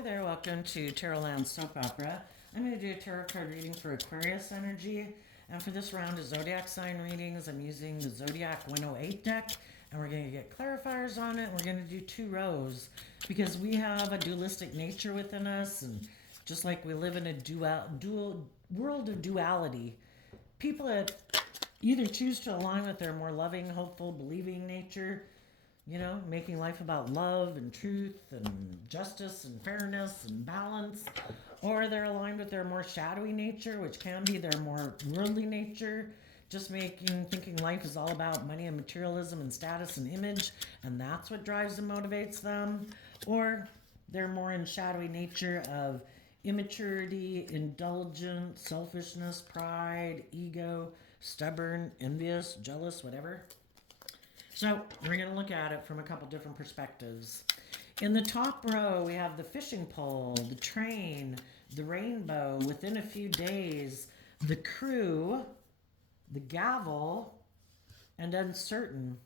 Hi there, welcome to Tarotland Soap Opera. I'm going to do a tarot card reading for Aquarius energy. And for this round of zodiac sign readings, I'm using the Zodiac 108 deck. And we're going to get clarifiers on it. We're going to do 2 rows because we have a dualistic nature within us. And just like we live in a dual world of duality, people that either choose to align with their more loving, hopeful, believing nature, making life about love and truth and justice and fairness and balance, or they're aligned with their more shadowy nature, which can be their more worldly nature, just thinking life is all about money and materialism and status and image, and that's what drives and motivates them, or they're more in shadowy nature of immaturity, indulgent, selfishness, pride, ego, stubborn, envious, jealous, whatever. So we're going to look at it from a couple different perspectives. In the top row, we have the fishing pole, the train, the rainbow, within a few days, the crew, the gavel, and uncertain.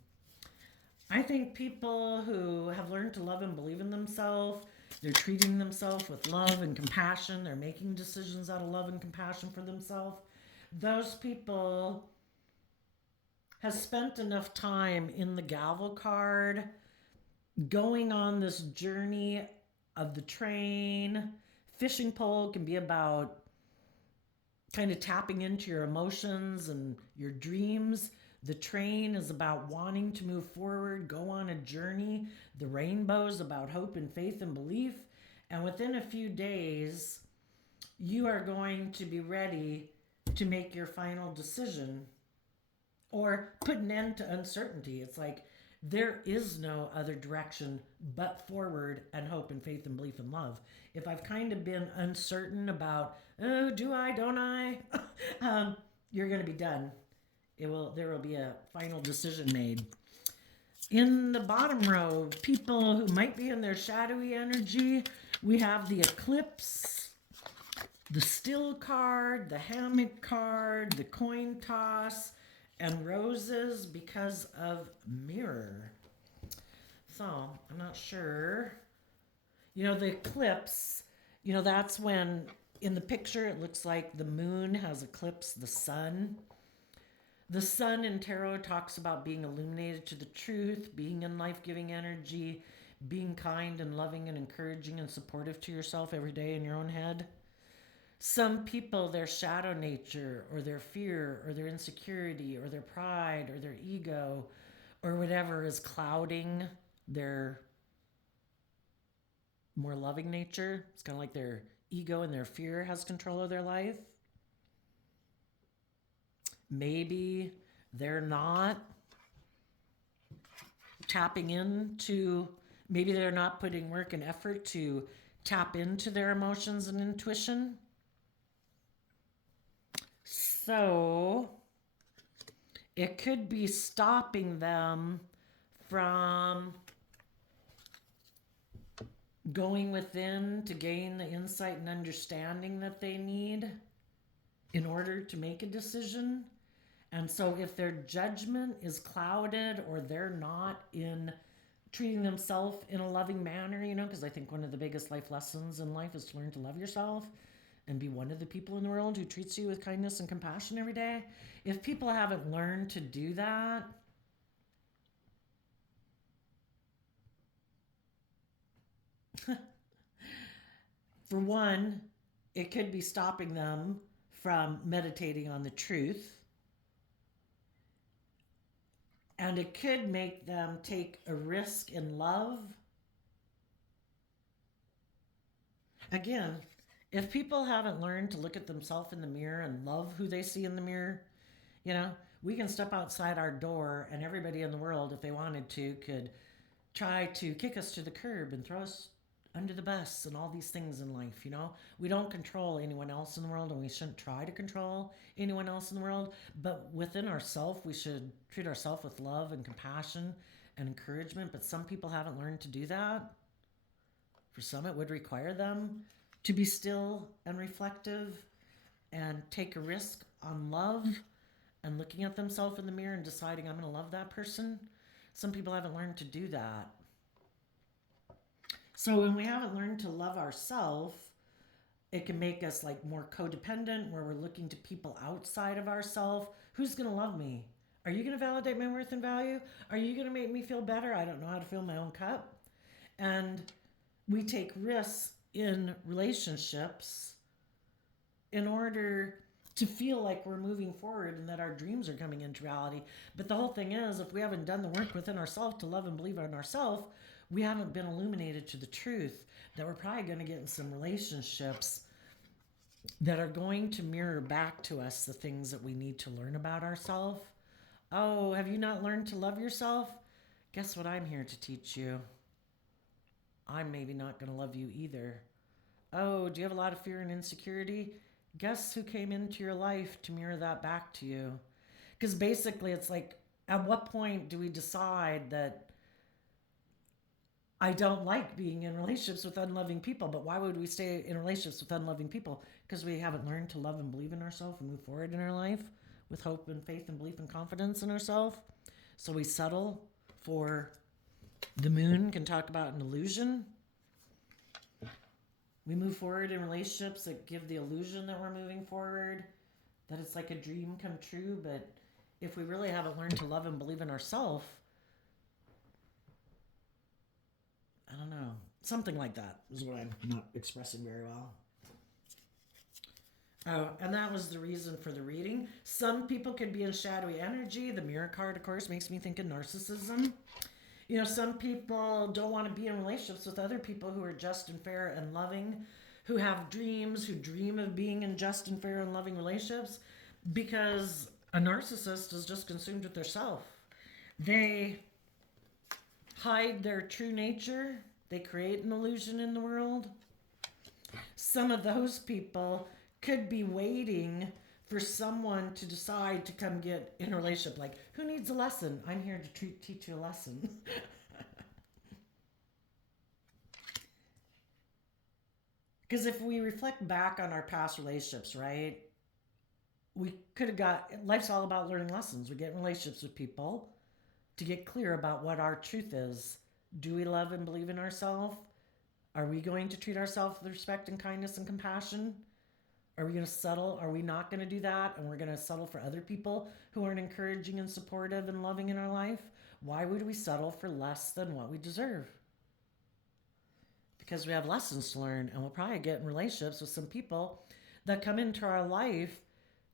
I think people who have learned to love and believe in themselves, they're treating themselves with love and compassion, they're making decisions out of love and compassion for themselves. Those people has spent enough time in the gavel card, going on this journey of the train. Fishing pole can be about kind of tapping into your emotions and your dreams. The train is about wanting to move forward, go on a journey. The rainbow is about hope and faith and belief. And within a few days, you are going to be ready to make your final decision or put an end to uncertainty. It's like there is no other direction but forward and hope and faith and belief and love. If I've kind of been uncertain about, oh, do I, don't I? You're going to be done. There will be a final decision made. In the bottom row, people who might be in their shadowy energy, we have the eclipse, the still card, the hammock card, the coin toss, and roses because of mirror. So I'm not sure. The eclipse, that's when in the picture it looks like the moon has eclipsed the sun. The sun in tarot talks about being illuminated to the truth, being in life-giving energy, being kind and loving and encouraging and supportive to yourself every day in your own head. Some people, their shadow nature or their fear or their insecurity or their pride or their ego or whatever is clouding their more loving nature. It's kind of like their ego and their fear has control of their life. Maybe they're not tapping into, maybe they're not putting work and effort to tap into their emotions and intuition. So it could be stopping them from going within to gain the insight and understanding that they need in order to make a decision. And so if their judgment is clouded or they're not in treating themselves in a loving manner, because I think one of the biggest life lessons in life is to learn to love yourself and be one of the people in the world who treats you with kindness and compassion every day. If people haven't learned to do that, for one, it could be stopping them from meditating on the truth. And it could make them take a risk in love. Again, if people haven't learned to look at themselves in the mirror and love who they see in the mirror, we can step outside our door and everybody in the world, if they wanted to, could try to kick us to the curb and throw us under the bus and all these things in life. We don't control anyone else in the world, and we shouldn't try to control anyone else in the world. But within ourselves, we should treat ourselves with love and compassion and encouragement. But some people haven't learned to do that. For some, it would require them to be still and reflective and take a risk on love and looking at themselves in the mirror and deciding, I'm going to love that person. Some people haven't learned to do that. So when we haven't learned to love ourselves, it can make us like more codependent, where we're looking to people outside of ourselves. Who's going to love me? Are you going to validate my worth and value? Are you going to make me feel better? I don't know how to fill my own cup. And we take risks in relationships in order to feel like we're moving forward and that our dreams are coming into reality. But the whole thing is, if we haven't done the work within ourselves to love and believe in ourselves, we haven't been illuminated to the truth that we're probably going to get in some relationships that are going to mirror back to us the things that we need to learn about ourselves. Oh, have you not learned to love yourself? Guess what I'm here to teach you? I'm maybe not going to love you either. Oh, do you have a lot of fear and insecurity? Guess who came into your life to mirror that back to you? Because basically, it's like, at what point do we decide that I don't like being in relationships with unloving people? But why would we stay in relationships with unloving people? Because we haven't learned to love and believe in ourselves and move forward in our life with hope and faith and belief and confidence in ourselves. So we settle for the moon can talk about an illusion. We move forward in relationships that give the illusion that we're moving forward, that it's like a dream come true. But if we really haven't learned to love and believe in ourselves, I don't know. Something like that is what I'm not expressing very well. Oh, and that was the reason for the reading. Some people could be in shadowy energy. The mirror card, of course, makes me think of narcissism. You know, some people don't want to be in relationships with other people who are just and fair and loving, who have dreams, who dream of being in just and fair and loving relationships, because a narcissist is just consumed with their self. They hide their true nature. They create an illusion in the world. Some of those people could be waiting for someone to decide to come get in a relationship. Like, who needs a lesson? I'm here to teach you a lesson. Because if we reflect back on our past relationships, right, we could have got, life's all about learning lessons. We get in relationships with people to get clear about what our truth is. Do we love and believe in ourselves? Are we going to treat ourselves with respect and kindness and compassion? Are we going to settle? Are we not going to do that? And we're going to settle for other people who aren't encouraging and supportive and loving in our life? Why would we settle for less than what we deserve? Because we have lessons to learn, and we'll probably get in relationships with some people that come into our life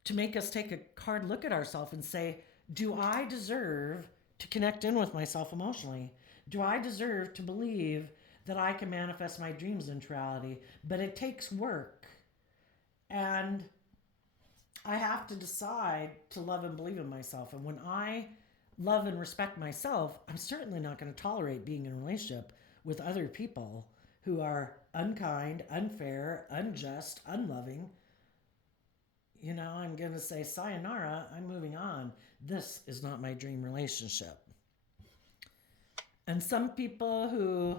to make us take a hard look at ourselves and say, do I deserve to connect in with myself emotionally? Do I deserve to believe that I can manifest my dreams into reality? But it takes work. And I have to decide to love and believe in myself. And when I love and respect myself, I'm certainly not going to tolerate being in a relationship with other people who are unkind, unfair, unjust, unloving. You know, I'm going to say, sayonara, I'm moving on. This is not my dream relationship. And some people who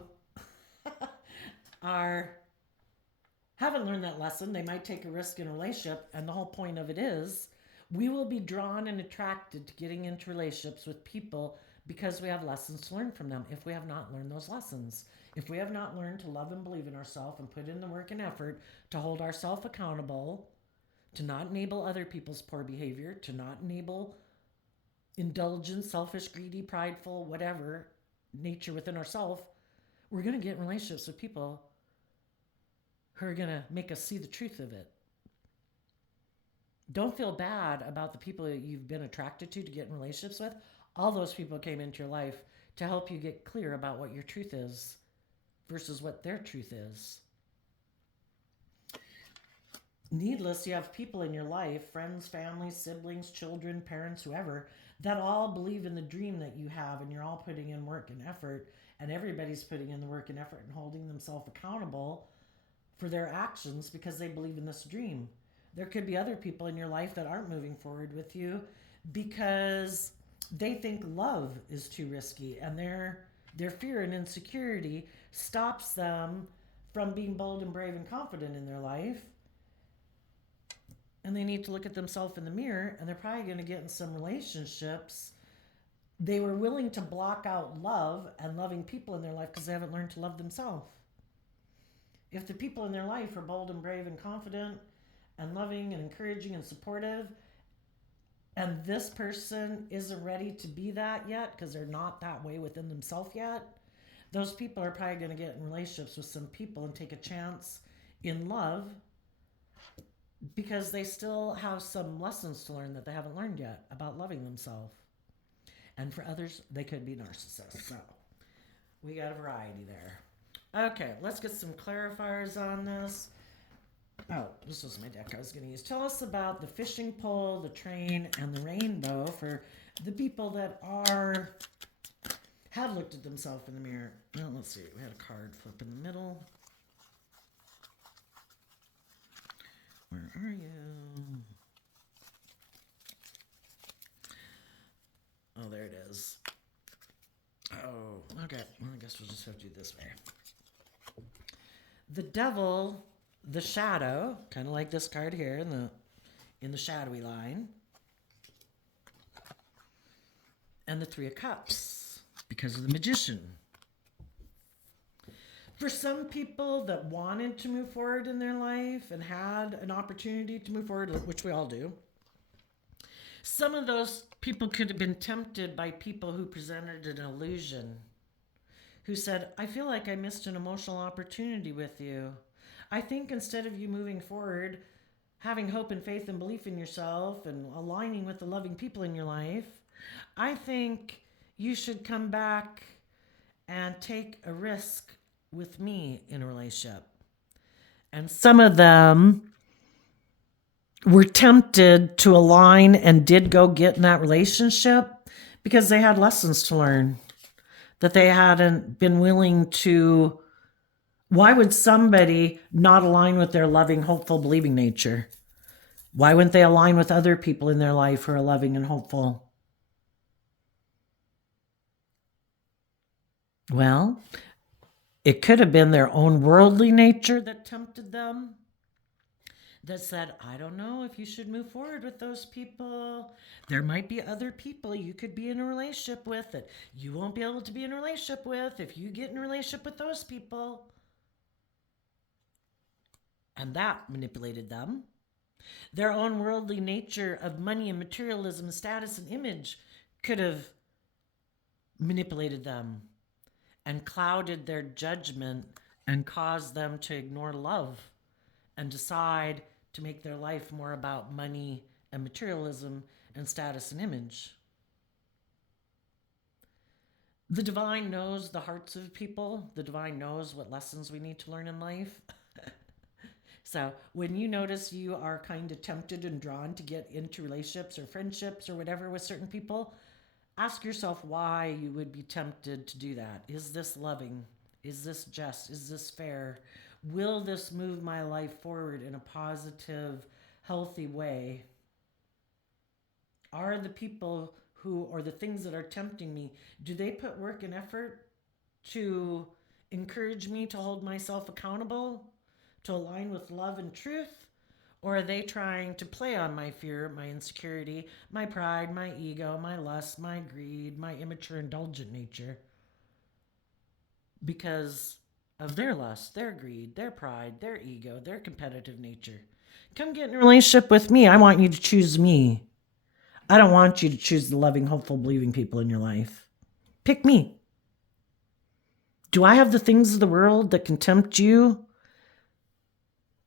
haven't learned that lesson, they might take a risk in a relationship, and the whole point of it is we will be drawn and attracted to getting into relationships with people because we have lessons to learn from them. If we have not learned those lessons, if we have not learned to love and believe in ourselves and put in the work and effort to hold ourselves accountable, to not enable other people's poor behavior, to not enable indulgent, selfish, greedy, prideful, whatever nature within ourselves, we're going to get in relationships with people who are going to make us see the truth of it. Don't feel bad about the people that you've been attracted to get in relationships with. All those people came into your life to help you get clear about what your truth is versus what their truth is. Needless, you have people in your life, friends, family, siblings, children, parents, whoever, that all believe in the dream that you have, and you're all putting in work and effort, and everybody's putting in the work and effort and holding themselves accountable for their actions because they believe in this dream. There could be other people in your life that aren't moving forward with you because they think love is too risky, and their fear and insecurity stops them from being bold and brave and confident in their life. And they need to look at themselves in the mirror, and they're probably going to get in some relationships. They were willing to block out love and loving people in their life because they haven't learned to love themselves. If the people in their life are bold and brave and confident and loving and encouraging and supportive, and this person isn't ready to be that yet because they're not that way within themselves yet, those people are probably going to get in relationships with some people and take a chance in love because they still have some lessons to learn that they haven't learned yet about loving themselves. And for others, they could be narcissists. So we got a variety there. Okay, let's get some clarifiers on this. Oh, this was my deck I was going to use. Tell us about the fishing pole, the train, and the rainbow for the people that have looked at themselves in the mirror. Well, let's see. We had a card flip in the middle. Where are you? Oh, there it is. Oh, okay. Well, I guess we'll just have to do it this way. The devil, the shadow, kind of like this card here in the shadowy line. And the Three of Cups, because of the magician. For some people that wanted to move forward in their life and had an opportunity to move forward, which we all do, some of those people could have been tempted by people who presented an illusion, who said, I feel like I missed an emotional opportunity with you. I think instead of you moving forward, having hope and faith and belief in yourself and aligning with the loving people in your life, I think you should come back and take a risk with me in a relationship. And some of them were tempted to align and did go get in that relationship because they had lessons to learn that they hadn't been willing to. Why would somebody not align with their loving, hopeful, believing nature? Why wouldn't they align with other people in their life who are loving and hopeful? Well, it could have been their own worldly nature that tempted them, that said, I don't know if you should move forward with those people. There might be other people you could be in a relationship with that you won't be able to be in a relationship with if you get in a relationship with those people. And that manipulated them. Their own worldly nature of money and materialism, status and image could have manipulated them and clouded their judgment and caused them to ignore love and decide to make their life more about money and materialism and status and image. The divine knows the hearts of people. The divine knows what lessons we need to learn in life. So when you notice you are kind of tempted and drawn to get into relationships or friendships or whatever with certain people, ask yourself why you would be tempted to do that. Is this loving? Is this just? Is this fair? Will this move my life forward in a positive, healthy way? Are the people who, or the things that are tempting me, do they put work and effort to encourage me to hold myself accountable, to align with love and truth? Or are they trying to play on my fear, my insecurity, my pride, my ego, my lust, my greed, my immature, indulgent nature? Because of their lust, their greed, their pride, their ego, their competitive nature. Come get in a relationship with me. I want you to choose me. I don't want you to choose the loving, hopeful, believing people in your life. Pick me. Do I have the things of the world that can tempt you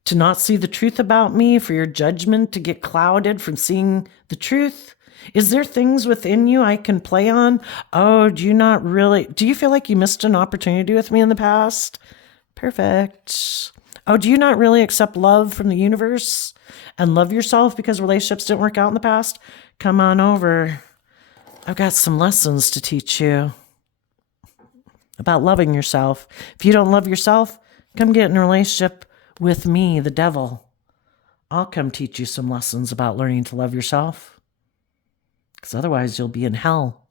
to not see the truth about me, for your judgment to get clouded from seeing the truth? Is there things within you I can play on? Oh, do you feel like you missed an opportunity with me in the past? Perfect. Oh, do you not really accept love from the universe and love yourself because relationships didn't work out in the past? Come on over. I've got some lessons to teach you about loving yourself. If you don't love yourself, come get in a relationship with me, the devil. I'll come teach you some lessons about learning to love yourself. Because otherwise you'll be in hell.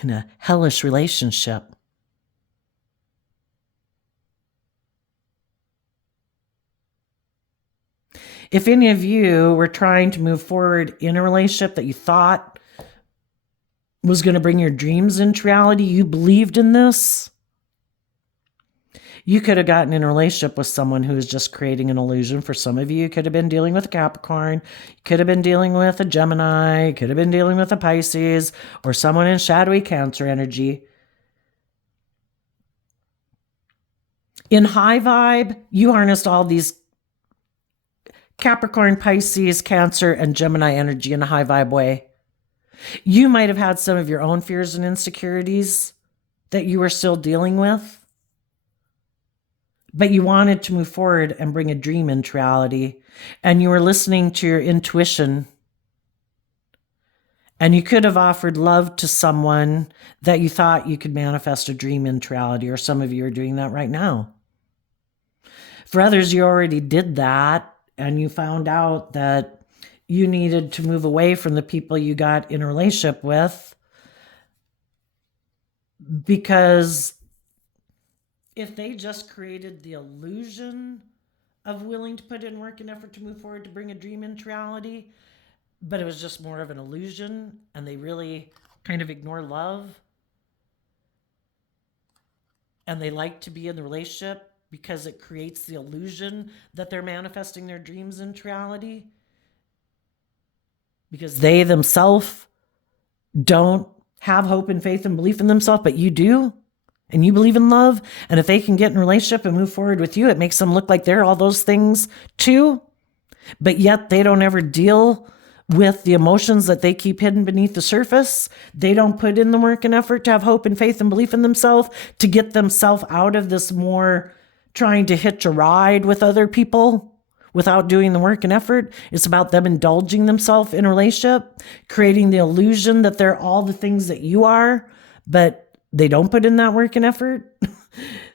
In a hellish relationship. If any of you were trying to move forward in a relationship that you thought was going to bring your dreams into reality, you believed in this, You could have gotten in a relationship with someone who is just creating an illusion. For some of you, you could have been dealing with a Capricorn, you could have been dealing with a Gemini, you could have been dealing with a Pisces, or someone in shadowy Cancer energy. In high vibe, you harnessed all these Capricorn, Pisces, Cancer, and Gemini energy in a high vibe way. You might have had some of your own fears and insecurities that you were still dealing with, but you wanted to move forward and bring a dream into reality, and you were listening to your intuition, and you could have offered love to someone that you thought you could manifest a dream into reality, or some of you are doing that right now. For others, you already did that, and you found out that you needed to move away from the people you got in a relationship with, because if they just created the illusion of willing to put in work and effort to move forward to bring a dream into reality, but it was just more of an illusion, and they really kind of ignore love, and they like to be in the relationship because it creates the illusion that they're manifesting their dreams into reality, because they themselves don't have hope and faith and belief in themselves, but you do, and you believe in love. And if they can get in a relationship and move forward with you, it makes them look like they're all those things too, but yet they don't ever deal with the emotions that they keep hidden beneath the surface. They don't put in the work and effort to have hope and faith and belief in themselves, to get themselves out of this more trying to hitch a ride with other people without doing the work and effort. It's about them indulging themselves in a relationship, creating the illusion that they're all the things that you are, but they don't put in that work and effort.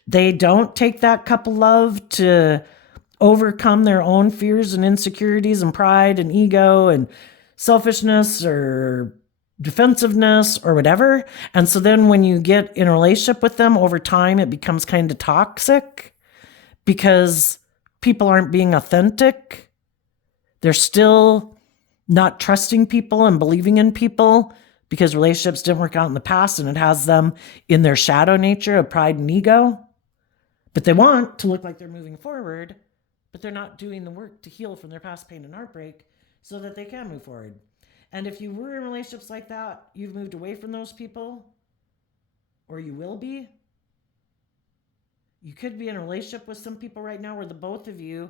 They don't take that cup of love to overcome their own fears and insecurities and pride and ego and selfishness or defensiveness or whatever. And so then when you get in a relationship with them over time, it becomes kind of toxic because people aren't being authentic. They're still not trusting people and believing in people because relationships didn't work out in the past, and it has them in their shadow nature of pride and ego. But they want to look like they're moving forward, but they're not doing the work to heal from their past pain and heartbreak so that they can move forward. And if you were in relationships like that, you've moved away from those people, or you will be. You could be in a relationship with some people right now where the both of you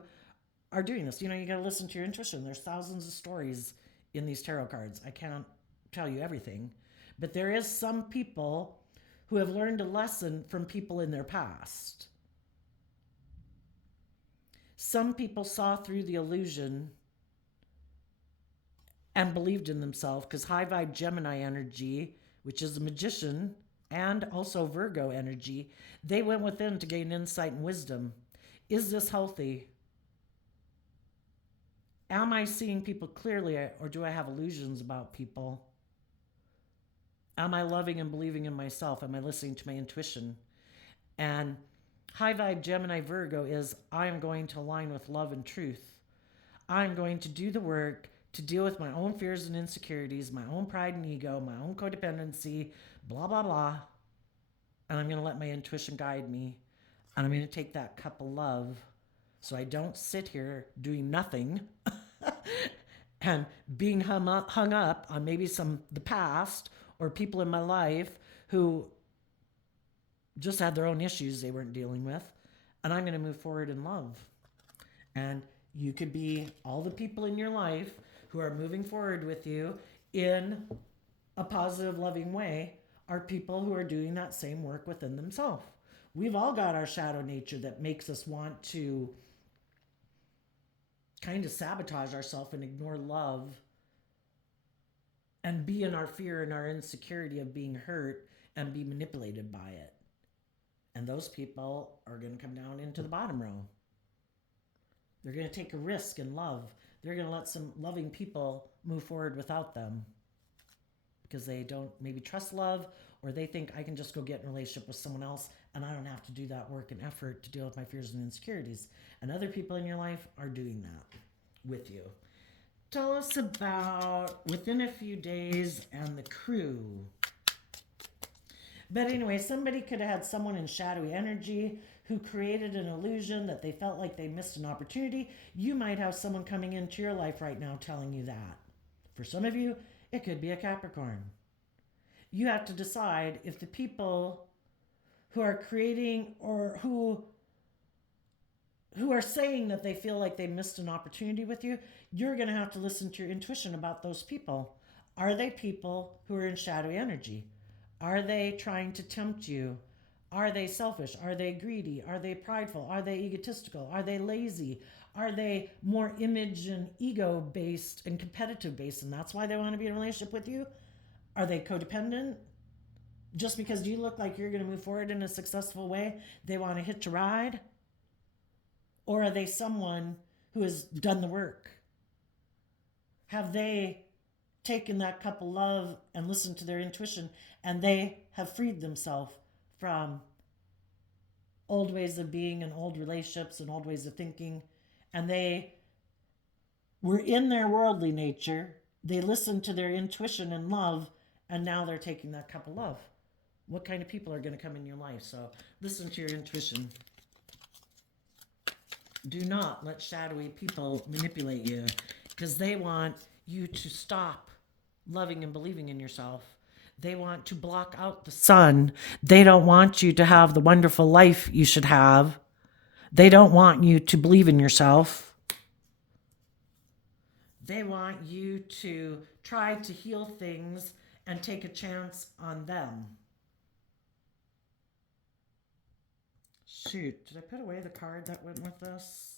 are doing this. You know, you got to listen to your intuition. There's thousands of stories in these tarot cards. I can't tell you everything, but there is some people who have learned a lesson from people in their past. Some people saw through the illusion and believed in themselves, because high vibe Gemini energy, which is a magician, and also Virgo energy, they went within to gain insight and wisdom. Is this healthy? Am I seeing people clearly, or do I have illusions about people? Am I loving and believing in myself? Am I listening to my intuition? And high vibe Gemini Virgo is, I am going to align with love and truth. I'm going to do the work to deal with my own fears and insecurities, my own pride and ego, my own codependency, blah, blah, blah. And I'm going to let my intuition guide me. And I'm going to take that cup of love so I don't sit here doing nothing and being hung up on maybe the past or people in my life who just had their own issues they weren't dealing with. And I'm going to move forward in love. And you could be all the people in your life who are moving forward with you in a positive, loving way are people who are doing that same work within themselves. We've all got our shadow nature that makes us want to kind of sabotage ourselves and ignore love and be in our fear and our insecurity of being hurt and be manipulated by it. And those people are going to come down into the bottom row. They're going to take a risk in love. They're going to let some loving people move forward without them because they don't maybe trust love, or they think I can just go get in a relationship with someone else and I don't have to do that work and effort to deal with my fears and insecurities. And other people in your life are doing that with you. Tell us about Within a Few Days and the Crew. But anyway, somebody could have had someone in shadowy energy who created an illusion that they felt like they missed an opportunity. You might have someone coming into your life right now telling you that. For some of you, it could be a Capricorn. You have to decide if the people who are creating or who are saying that they feel like they missed an opportunity with you, you're going to have to listen to your intuition about those people. Are they people who are in shadowy energy? Are they trying to tempt you? Are they selfish? Are they greedy? Are they prideful? Are they egotistical? Are they lazy? Are they more image and ego based and competitive based, and that's why they want to be in a relationship with you? Are they codependent? Just because you look like you're going to move forward in a successful way, they want to hitch a ride? Or are they someone who has done the work? Have they taken that cup of love and listened to their intuition, and they have freed themselves from old ways of being and old relationships and old ways of thinking, and they were in their worldly nature, they listened to their intuition and love, and now they're taking that cup of love? What kind of people are going to come in your life? So listen to your intuition. Do not let shadowy people manipulate you, because they want you to stop loving and believing in yourself. They want to block out the sun. They don't want you to have the wonderful life you should have. They don't want you to believe in yourself. They want you to try to heal things and take a chance on them. Shoot, did I put away the card that went with this?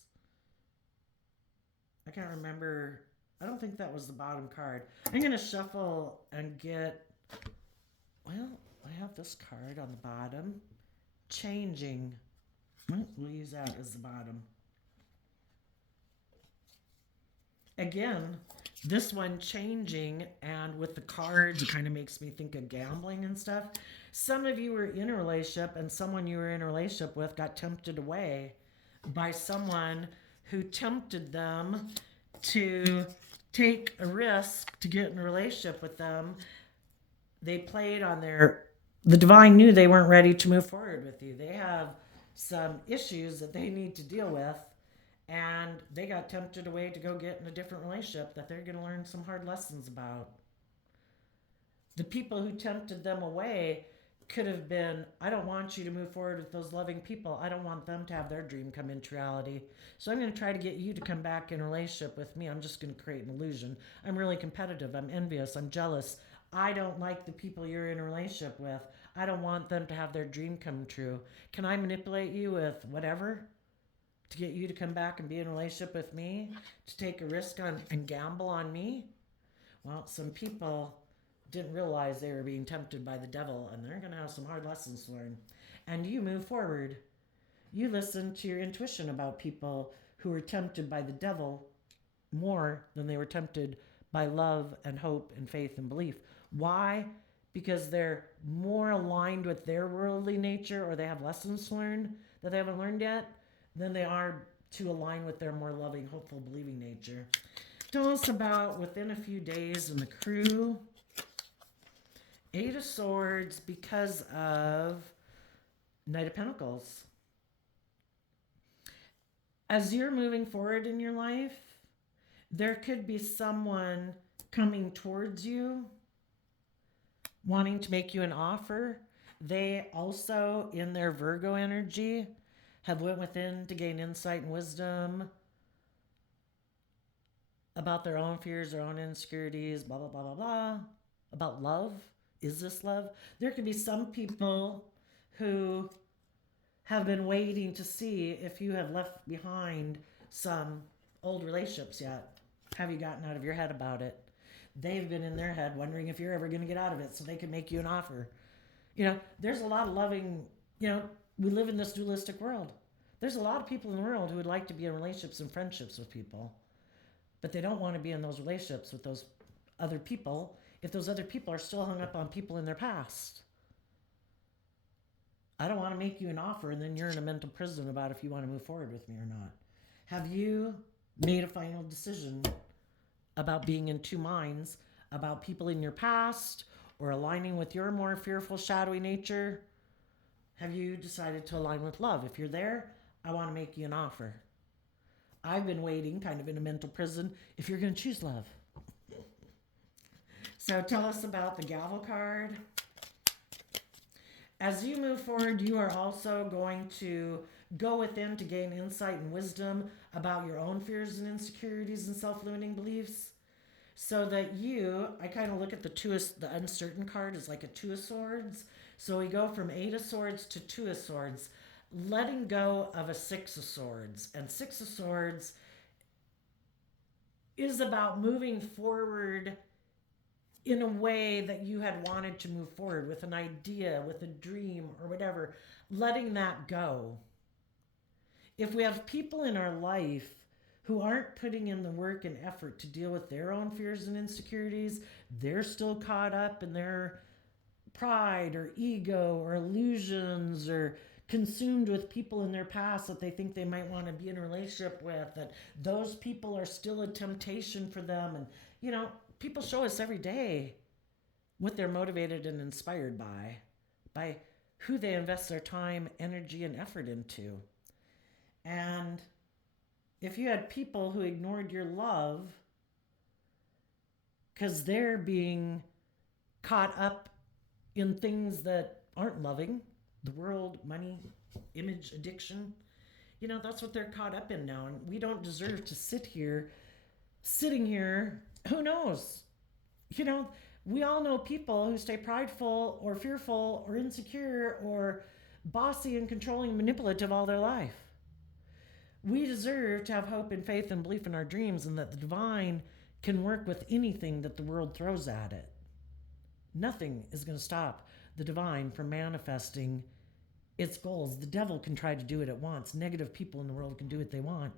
I can't remember. I don't think that was the bottom card. I'm going to shuffle and get, well, I have this card on the bottom. Changing. We'll use that as the bottom. Again, this one changing, and with the cards, it kind of makes me think of gambling and stuff. Some of you were in a relationship, and someone you were in a relationship with got tempted away by someone who tempted them to take a risk to get in a relationship with them. They played on the divine knew they weren't ready to move forward with you. They have some issues that they need to deal with, and they got tempted away to go get in a different relationship that they're going to learn some hard lessons about. The people who tempted them away could have been, I don't want you to move forward with those loving people. I don't want them to have their dream come into reality. So I'm going to try to get you to come back in a relationship with me. I'm just going to create an illusion. I'm really competitive. I'm envious. I'm jealous. I don't like the people you're in a relationship with. I don't want them to have their dream come true. Can I manipulate you with whatever to get you to come back and be in a relationship with me, to take a risk on and gamble on me? Well, some people didn't realize they were being tempted by the devil, and they're going to have some hard lessons to learn. And you move forward. You listen to your intuition about people who were tempted by the devil more than they were tempted by love and hope and faith and belief. Why? Because they're more aligned with their worldly nature, or they have lessons to learn that they haven't learned yet, than they are to align with their more loving, hopeful, believing nature. Tell us about within a few days in the crew. 8 of Swords because of Knight of Pentacles. As you're moving forward in your life, there could be someone coming towards you, wanting to make you an offer. They also, in their Virgo energy, have went within to gain insight and wisdom about their own fears, their own insecurities, blah, blah, blah, blah, blah. About love. Is this love? There could be some people who have been waiting to see if you have left behind some old relationships yet. Have you gotten out of your head about it? They've been in their head wondering if you're ever going to get out of it so they can make you an offer. You know, there's a lot of loving, we live in this dualistic world. There's a lot of people in the world who would like to be in relationships and friendships with people, but they don't want to be in those relationships with those other people if those other people are still hung up on people in their past. I don't want to make you an offer and then you're in a mental prison about if you want to move forward with me or not. Have you made a final decision about being in two minds about people in your past, or aligning with your more fearful, shadowy nature, have you decided to align with love? If you're there, I want to make you an offer. I've been waiting kind of in a mental prison if you're going to choose love. So tell us about the gavel card. As you move forward, you are also going to go within to gain insight and wisdom about your own fears and insecurities and self-limiting beliefs. So that I kind of look at the uncertain card as like a two of swords. So we go from 8 of swords to 2 of swords, letting go of a 6 of swords. And 6 of swords is about moving forward in a way that you had wanted to move forward, with an idea, with a dream or whatever, letting that go. If we have people in our life who aren't putting in the work and effort to deal with their own fears and insecurities, they're still caught up in their pride or ego or illusions, or consumed with people in their past that they think they might want to be in a relationship with, that those people are still a temptation for them. And, people show us every day what they're motivated and inspired by who they invest their time, energy, and effort into. And if you had people who ignored your love because they're being caught up in things that aren't loving, the world, money, image, addiction, that's what they're caught up in now. And we don't deserve to sitting here, who knows? We all know people who stay prideful or fearful or insecure or bossy and controlling and manipulative all their life. We deserve to have hope and faith and belief in our dreams, and that the divine can work with anything that the world throws at it. Nothing is going to stop the divine from manifesting its goals. The devil can try to do it at once. Negative people in the world can do what they want.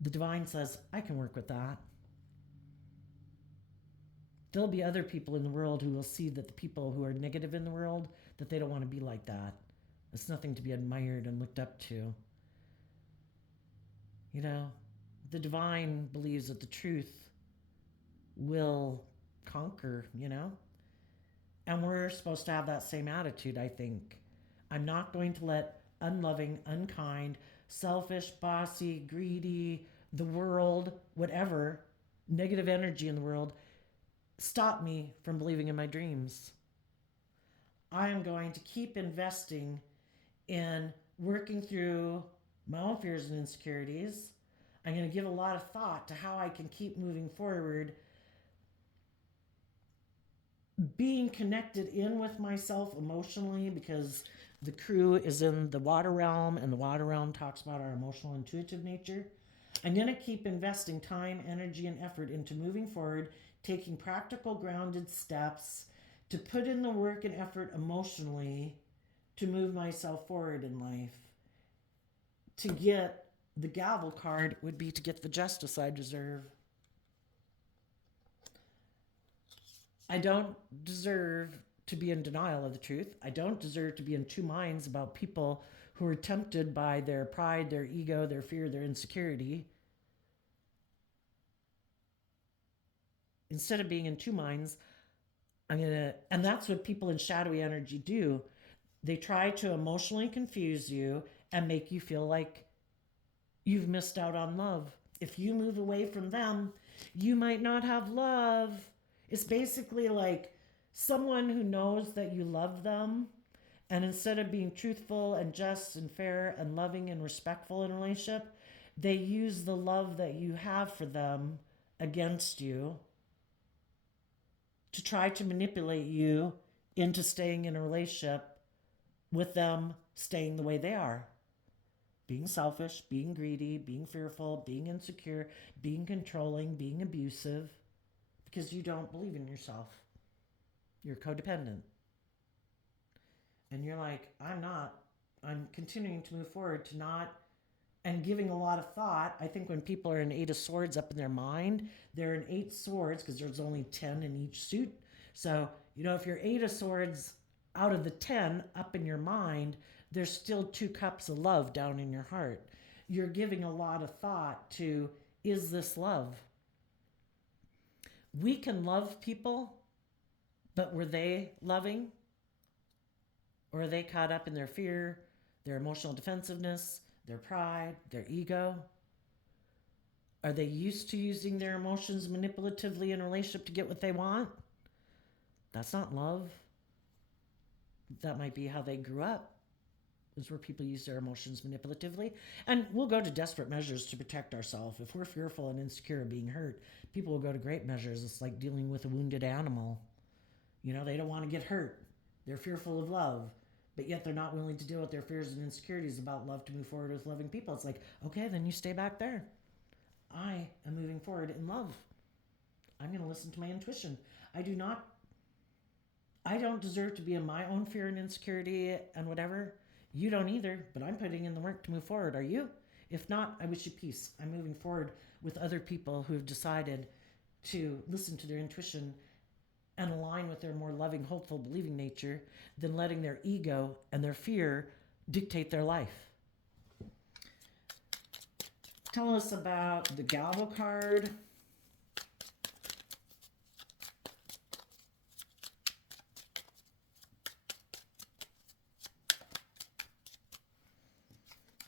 The divine says, I can work with that. There'll be other people in the world who will see that the people who are negative in the world, that they don't want to be like that. It's nothing to be admired and looked up to. The divine believes that the truth will conquer, And we're supposed to have that same attitude, I think. I'm not going to let unloving, unkind, selfish, bossy, greedy, the world, whatever, negative energy in the world, stop me from believing in my dreams. I am going to keep investing in working through my own fears and insecurities. I'm going to give a lot of thought to how I can keep moving forward, being connected in with myself emotionally, because the crew is in the water realm, and the water realm talks about our emotional, intuitive nature. I'm going to keep investing time, energy, and effort into moving forward, taking practical, grounded steps to put in the work and effort emotionally to move myself forward in life. To get the gavel card would be to get the justice I deserve. I don't deserve to be in denial of the truth. I don't deserve to be in two minds about people who are tempted by their pride, their ego, their fear, their insecurity. Instead of being in two minds, and that's what people in shadowy energy do. They try to emotionally confuse you and make you feel like you've missed out on love. If you move away from them, you might not have love. It's basically like someone who knows that you love them, and instead of being truthful and just and fair and loving and respectful in a relationship, they use the love that you have for them against you to try to manipulate you into staying in a relationship with them staying the way they are. Being selfish, being greedy, being fearful, being insecure, being controlling, being abusive, because you don't believe in yourself. You're codependent. And you're like, I'm continuing to move forward to not, and giving a lot of thought. I think when people are in 8 of swords up in their mind, they're in 8 swords because there's only 10 in each suit. So, if you're 8 of swords out of the 10 up in your mind, there's still 2 cups of love down in your heart. You're giving a lot of thought to, is this love? We can love people, but were they loving? Or are they caught up in their fear, their emotional defensiveness, their pride, their ego? Are they used to using their emotions manipulatively in a relationship to get what they want? That's not love. That might be how they grew up, is where people use their emotions manipulatively. And we'll go to desperate measures to protect ourselves. If we're fearful and insecure of being hurt, people will go to great measures. It's like dealing with a wounded animal. They don't want to get hurt. They're fearful of love, but yet they're not willing to deal with their fears and insecurities about love to move forward with loving people. It's like, okay, then you stay back there. I am moving forward in love. I'm going to listen to my intuition. I don't deserve to be in my own fear and insecurity and whatever. You don't either, but I'm putting in the work to move forward. Are you? If not, I wish you peace. I'm moving forward with other people who have decided to listen to their intuition and align with their more loving, hopeful, believing nature than letting their ego and their fear dictate their life. Tell us about the gavel card.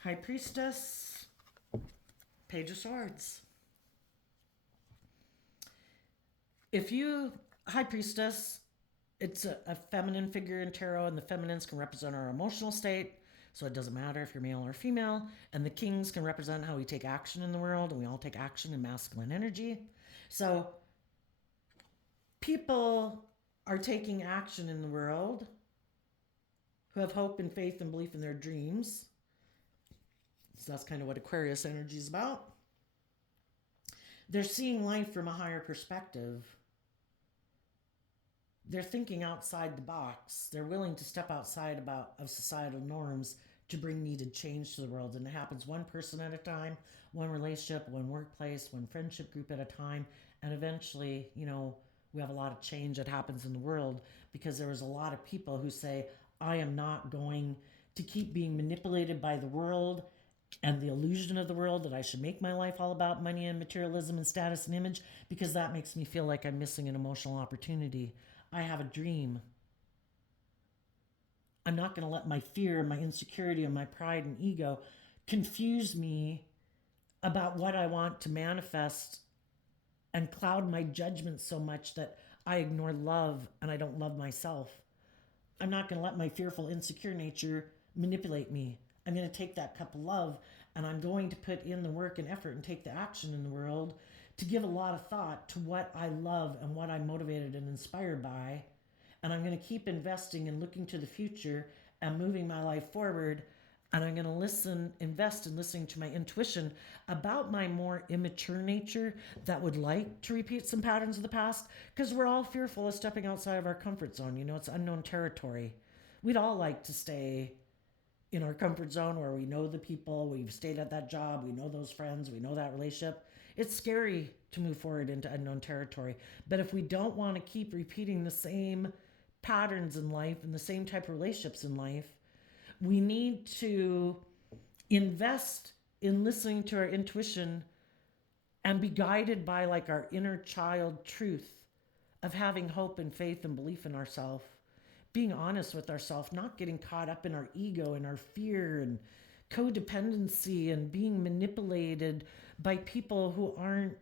High Priestess, Page of Swords. High Priestess, it's a feminine figure in tarot, and the feminines can represent our emotional state, so it doesn't matter if you're male or female, and the kings can represent how we take action in the world, and we all take action in masculine energy. So people are taking action in the world who have hope and faith and belief in their dreams. So that's kind of what Aquarius energy is about. They're seeing life from a higher perspective. They're thinking outside the box. They're willing to step outside of societal norms to bring needed change to the world. And it happens one person at a time, one relationship, one workplace, one friendship group at a time. And eventually, we have a lot of change that happens in the world because there is a lot of people who say, I am not going to keep being manipulated by the world and the illusion of the world that I should make my life all about money and materialism and status and image, because that makes me feel like I'm missing an emotional opportunity. I have a dream. I'm not going to let my fear and my insecurity and my pride and ego confuse me about what I want to manifest and cloud my judgment so much that I ignore love and I don't love myself. I'm not going to let my fearful, insecure nature manipulate me. I'm going to take that cup of love and I'm going to put in the work and effort and take the action in the world to give a lot of thought to what I love and what I'm motivated and inspired by. And I'm going to keep investing and looking to the future and moving my life forward. And I'm going to invest in listening to my intuition about my more immature nature that would like to repeat some patterns of the past, because we're all fearful of stepping outside of our comfort zone. It's unknown territory. We'd all like to stay in our comfort zone where we know the people, we've stayed at that job, we know those friends, we know that relationship. It's scary to move forward into unknown territory. But if we don't want to keep repeating the same patterns in life and the same type of relationships in life, we need to invest in listening to our intuition and be guided by our inner child truth of having hope and faith and belief in ourselves. Being honest with ourselves, not getting caught up in our ego and our fear and codependency and being manipulated by people who aren't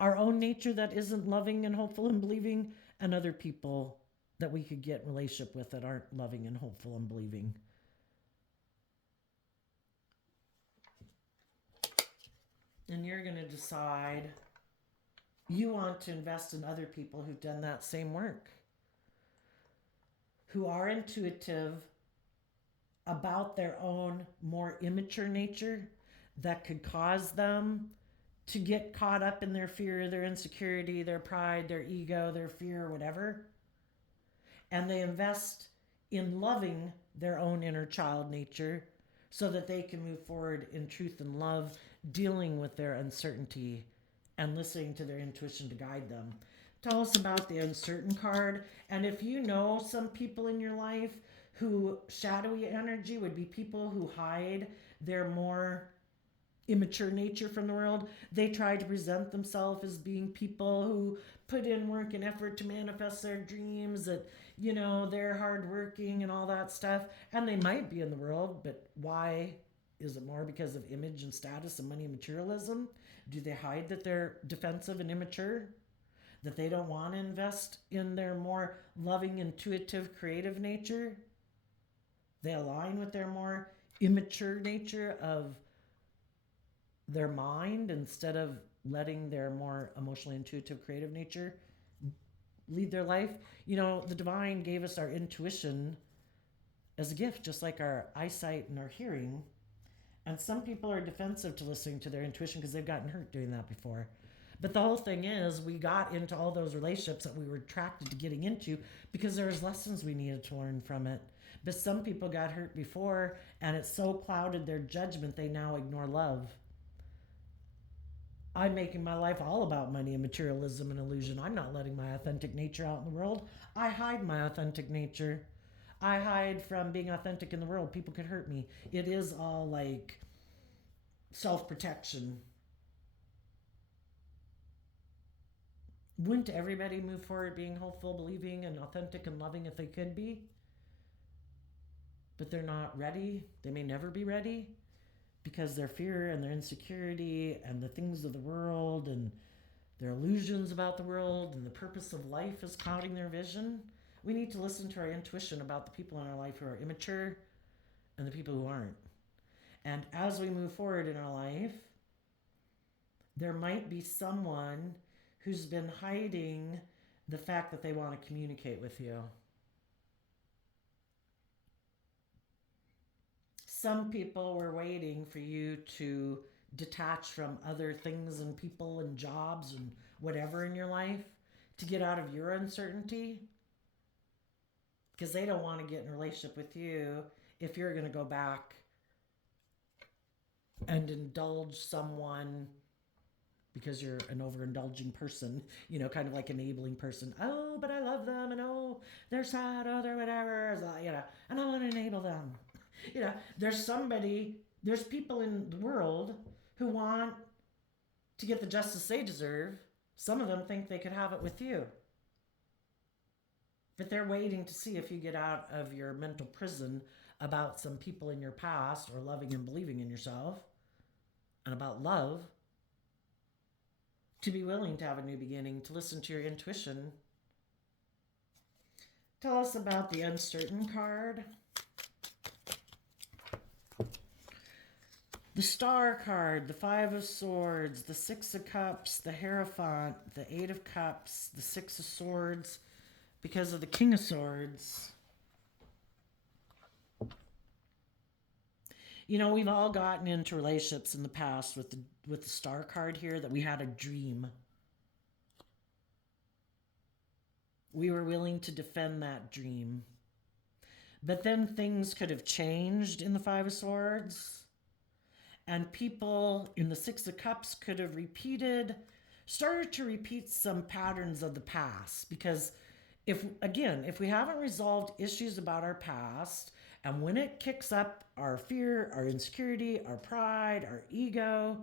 our own nature, that isn't loving and hopeful and believing, and other people that we could get in relationship with that aren't loving and hopeful and believing. And you're going to decide you want to invest in other people who've done that same work, who are intuitive about their own more immature nature that could cause them to get caught up in their fear, their insecurity, their pride, their ego, their fear, whatever. And they invest in loving their own inner child nature so that they can move forward in truth and love, dealing with their uncertainty and listening to their intuition to guide them. Tell us about the uncertain card. And if you know some people in your life who shadowy energy would be people who hide their more immature nature from the world. They try to present themselves as being people who put in work and effort to manifest their dreams, that they're hardworking and all that stuff, and they might be in the world, but why? Is it more because of image and status and money and materialism? Do they hide that they're defensive and immature? That they don't want to invest in their more loving, intuitive, creative nature? They align with their more immature nature of their mind instead of letting their more emotionally intuitive, creative nature lead their life. The divine gave us our intuition as a gift, just like our eyesight and our hearing. And some people are defensive to listening to their intuition because they've gotten hurt doing that before. But the whole thing is, we got into all those relationships that we were attracted to getting into because there was lessons we needed to learn from it. But some people got hurt before, and it so clouded their judgment they now ignore love. I'm making my life all about money and materialism and illusion. I'm not letting my authentic nature out in the world. I hide my authentic nature. I hide from being authentic in the world. People could hurt me. It is all like self-protection. Wouldn't everybody move forward being hopeful, believing, and authentic and loving if they could be? But they're not ready. They may never be ready because their fear and their insecurity and the things of the world and their illusions about the world and the purpose of life is clouding their vision. We need to listen to our intuition about the people in our life who are immature and the people who aren't. And as we move forward in our life, there might be someone who's been hiding the fact that they want to communicate with you. Some people were waiting for you to detach from other things and people and jobs and whatever in your life to get out of your uncertainty, because they don't want to get in a relationship with you if you're going to go back and indulge someone because you're an overindulging person, kind of like enabling person. Oh, but I love them, and oh, they're sad, oh, they're whatever, and I want to enable them. There's people in the world who want to get the justice they deserve. Some of them think they could have it with you. But they're waiting to see if you get out of your mental prison about some people in your past, or loving and believing in yourself, and about love, to be willing to have a new beginning, to listen to your intuition. Tell us about the uncertain card. The Star card, the Five of Swords, the Six of Cups, the Hierophant, the Eight of Cups, the Six of Swords, because of the King of Swords. We've all gotten into relationships in the past with the Star card here that we had a dream. We were willing to defend that dream. But then things could have changed in the Five of Swords. And people in the Six of Cups could have started to repeat some patterns of the past. Because if we haven't resolved issues about our past, and when it kicks up our fear, our insecurity, our pride, our ego,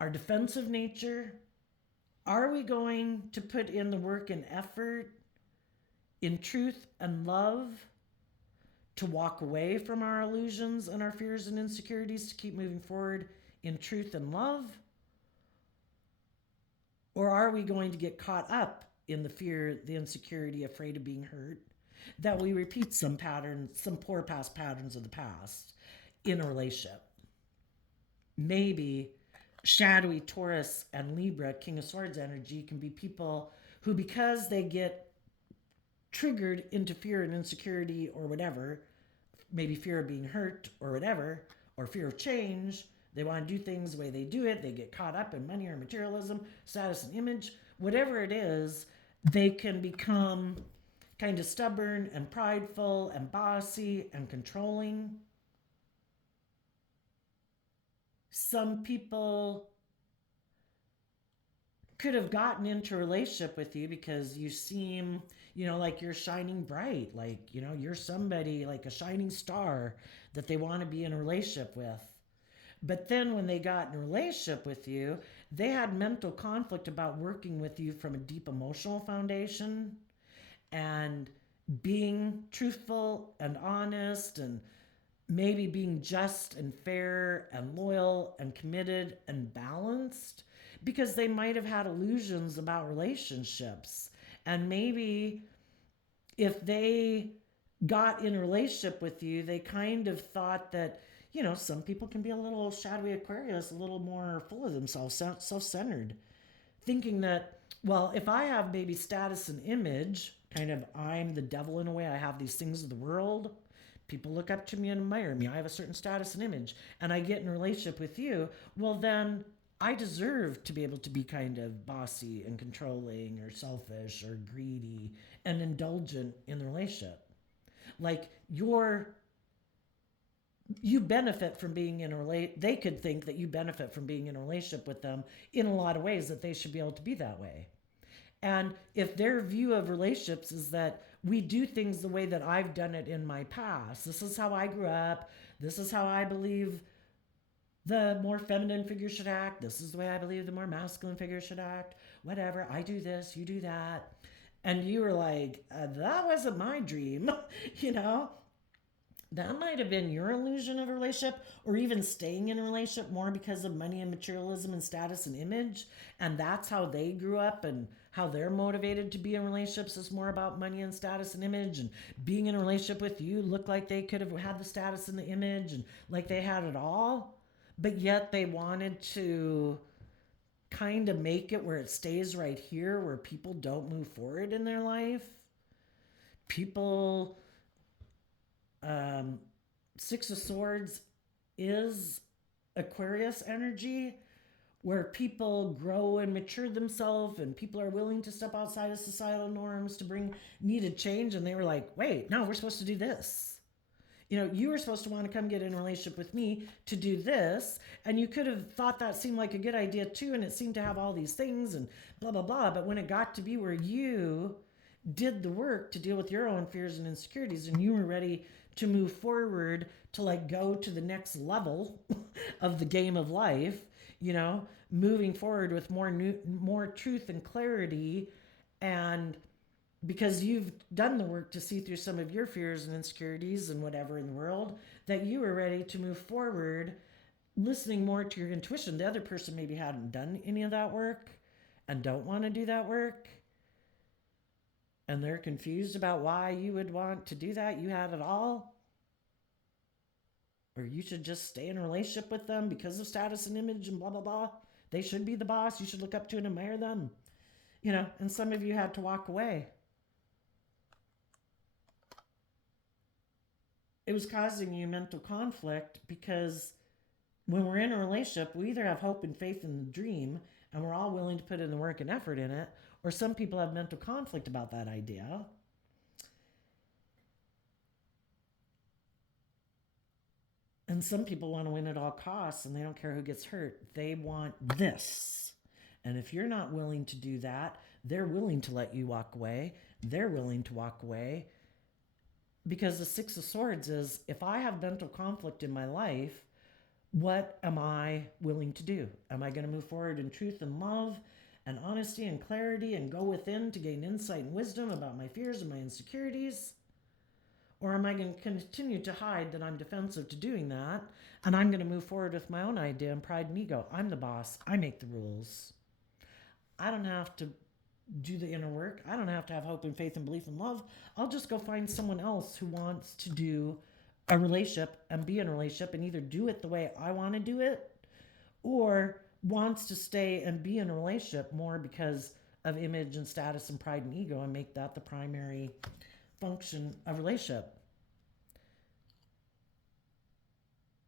our defensive nature, are we going to put in the work and effort in truth and love to walk away from our illusions and our fears and insecurities to keep moving forward in truth and love? Or are we going to get caught up in the fear, the insecurity, afraid of being hurt, that we repeat some patterns, some poor past patterns of the past in a relationship? Maybe shadowy Taurus and Libra, King of Swords energy, can be people who, because they get triggered into fear and insecurity or whatever, maybe fear of being hurt or whatever, or fear of change, they want to do things the way they do it, they get caught up in money or materialism, status and image, whatever it is, they can become kind of stubborn and prideful and bossy and controlling. Some people could have gotten into a relationship with you because you seem, like you're shining bright, like, you're somebody like a shining star that they want to be in a relationship with. But then when they got in a relationship with you, they had mental conflict about working with you from a deep emotional foundation and being truthful and honest and maybe being just and fair and loyal and committed and balanced, because they might have had illusions about relationships. And maybe if they got in a relationship with you, they kind of thought that, some people can be a little shadowy Aquarius, a little more full of themselves, self centered, thinking that, well, if I have maybe status and image, kind of I'm the devil in a way, I have these things of the world. People look up to me and admire me. I have a certain status and image, and I get in a relationship with you. Well, then I deserve to be able to be kind of bossy and controlling or selfish or greedy and indulgent in the relationship. Like you benefit from being in a relationship. They could think that you benefit from being in a relationship with them in a lot of ways, that they should be able to be that way. And if their view of relationships is that we do things the way that I've done it in my past, this is how I grew up, this is how I believe the more feminine figure should act, this is the way I believe the more masculine figure should act, whatever, I do this, you do that. And you were like, that wasn't my dream, you know? That might have been your illusion of a relationship, or even staying in a relationship more because of money and materialism and status and image. And that's how they grew up, and how they're motivated to be in relationships is more about money and status and image. And being in a relationship with you looked like they could have had the status and the image and like they had it all. But yet they wanted to kind of make it where it stays right here, where people don't move forward in their life. People, Six of Swords is Aquarius energy, where people grow and mature themselves and people are willing to step outside of societal norms to bring needed change. And they were like, wait, no, we're supposed to do this. You were supposed to want to come get in a relationship with me to do this. And you could have thought that seemed like a good idea too. And it seemed to have all these things and blah, blah, blah. But when it got to be where you did the work to deal with your own fears and insecurities, and you were ready to move forward to like go to the next level of the game of life, moving forward with more truth and clarity, and because you've done the work to see through some of your fears and insecurities and whatever in the world, that you were ready to move forward, listening more to your intuition. The other person maybe hadn't done any of that work and don't want to do that work. And they're confused about why you would want to do that. You had it all. Or you should just stay in a relationship with them because of status and image and blah, blah, blah. They should be the boss. You should look up to and admire them. And some of you had to walk away. It was causing you mental conflict, because when we're in a relationship, we either have hope and faith in the dream and we're all willing to put in the work and effort in it, or some people have mental conflict about that idea. And some people want to win at all costs and they don't care who gets hurt. They want this. And if you're not willing to do that, they're willing to let you walk away. They're willing to walk away. Because the Six of Swords is, if I have mental conflict in my life, what am I willing to do? Am I going to move forward in truth and love and honesty and clarity and go within to gain insight and wisdom about my fears and my insecurities? Or am I going to continue to hide that I'm defensive to doing that, and I'm going to move forward with my own idea and pride and ego? I'm the boss. I make the rules. I don't have to do the inner work. I don't have to have hope and faith and belief and love. I'll just go find someone else who wants to do a relationship and be in a relationship and either do it the way I want to do it, or wants to stay and be in a relationship more because of image and status and pride and ego, and make that the primary function of relationship.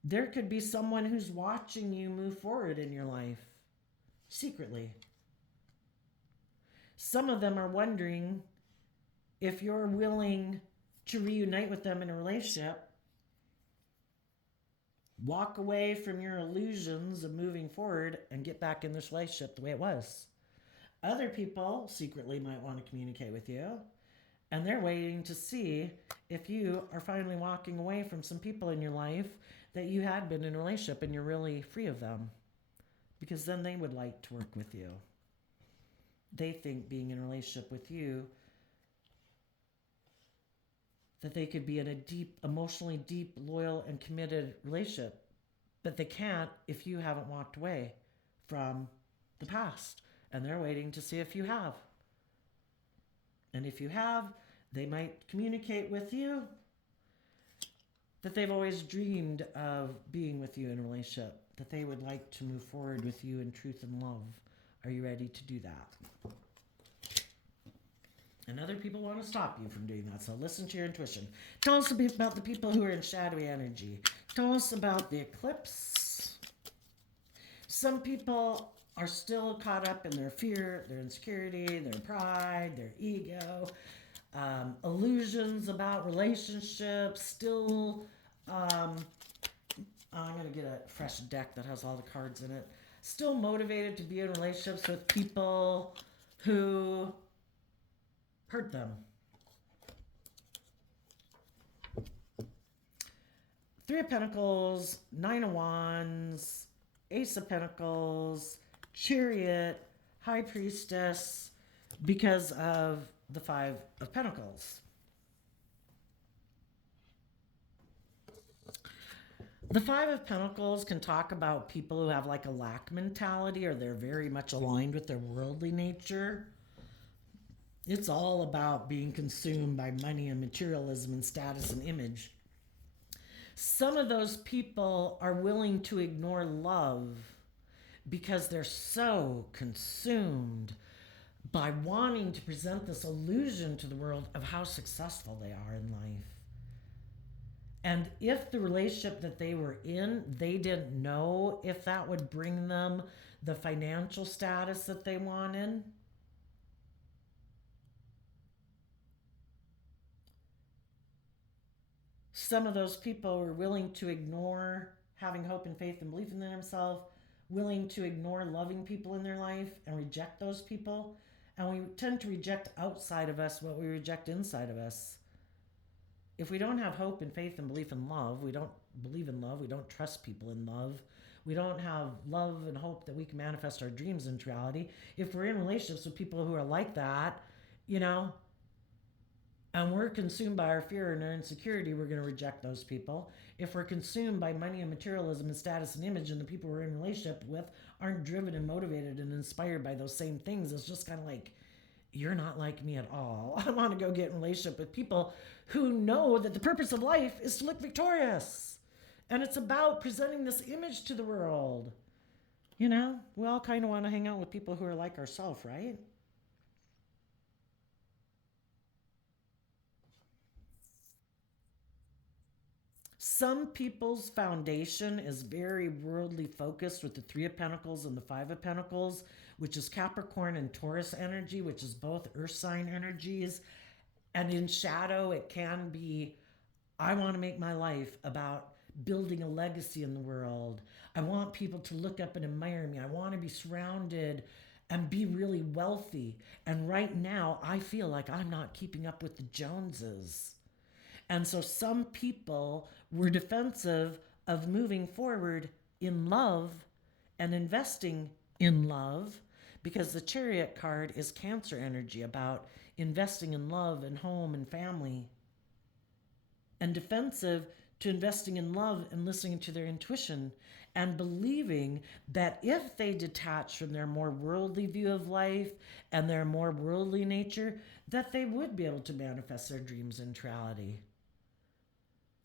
There could be someone who's watching you move forward in your life secretly. Some of them are wondering if you're willing to reunite with them in a relationship, walk away from your illusions of moving forward, and get back in this relationship the way it was. Other people secretly might want to communicate with you, and they're waiting to see if you are finally walking away from some people in your life that you had been in a relationship and you're really free of them, because then they would like to work with you. They think being in a relationship with you that they could be in a deep, emotionally deep, loyal, and committed relationship. But they can't if you haven't walked away from the past. And they're waiting to see if you have. And if you have, they might communicate with you that they've always dreamed of being with you in a relationship, that they would like to move forward with you in truth and love. Are you ready to do that? And other people want to stop you from doing that, so listen to your intuition. Tell us a bit about the people who are in shadowy energy. Tell us about the eclipse. Some people are still caught up in their fear, their insecurity, their pride, their ego, illusions about relationships, still, I'm going to get a fresh deck that has all the cards in it, still motivated to be in relationships with people who hurt them. Three of Pentacles, Nine of Wands, Ace of Pentacles, Chariot, High Priestess, because of the Five of Pentacles. The Five of Pentacles can talk about people who have like a lack mentality, or they're very much aligned with their worldly nature. It's all about being consumed by money and materialism and status and image. Some of those people are willing to ignore love because they're so consumed by wanting to present this illusion to the world of how successful they are in life. And if the relationship that they were in, they didn't know if that would bring them the financial status that they wanted, some of those people were willing to ignore having hope and faith and belief in themselves, willing to ignore loving people in their life and reject those people. And we tend to reject outside of us what we reject inside of us. If we don't have hope and faith and belief in love, we don't believe in love, we don't trust people in love, we don't have love and hope that we can manifest our dreams into reality. If we're in relationships with people who are like that, and we're consumed by our fear and our insecurity, we're going to reject those people. If we're consumed by money and materialism and status and image, and the people we're in relationship with aren't driven and motivated and inspired by those same things, it's just kind of like, you're not like me at all. I want to go get in a relationship with people who know that the purpose of life is to look victorious. And it's about presenting this image to the world. We all kind of want to hang out with people who are like ourselves, right? Some people's foundation is very worldly focused with the Three of Pentacles and the Five of Pentacles, which is Capricorn and Taurus energy, which is both earth sign energies. And in shadow, it can be, I want to make my life about building a legacy in the world. I want people to look up and admire me. I want to be surrounded and be really wealthy. And right now, I feel like I'm not keeping up with the Joneses. And so some people were defensive of moving forward in love and investing in love, because the Chariot card is Cancer energy, about investing in love and home and family, and defensive to investing in love and listening to their intuition and believing that if they detach from their more worldly view of life and their more worldly nature, that they would be able to manifest their dreams into reality.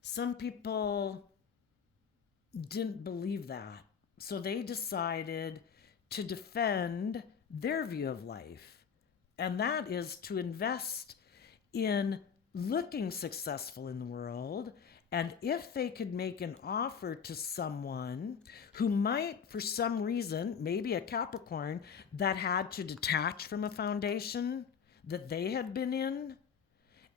Some people didn't believe that, so they decided to defend their view of life, and that is to invest in looking successful in the world. And if they could make an offer to someone who might, for some reason, maybe a Capricorn, that had to detach from a foundation that they had been in,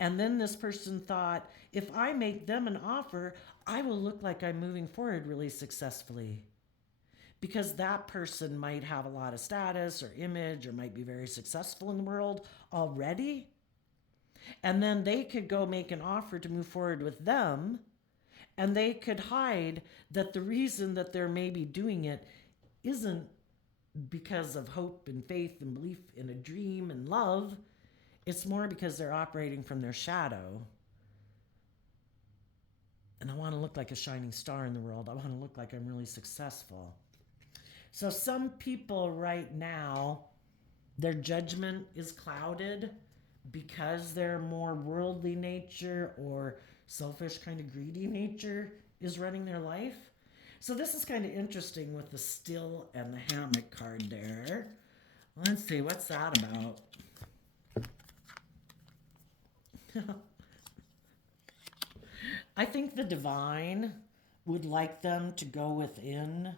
and then this person thought, if I make them an offer, I will look like I'm moving forward really successfully. Because that person might have a lot of status or image, or might be very successful in the world already. And then they could go make an offer to move forward with them, and they could hide that the reason that they're maybe doing it isn't because of hope and faith and belief in a dream and love. It's more because they're operating from their shadow. And I want to look like a shining star in the world. I want to look like I'm really successful. So some people right now, their judgment is clouded because their more worldly nature or selfish, kind of greedy nature is running their life. So this is kind of interesting with the still and the hammock card there. Let's see, what's that about? I think the divine would like them to go within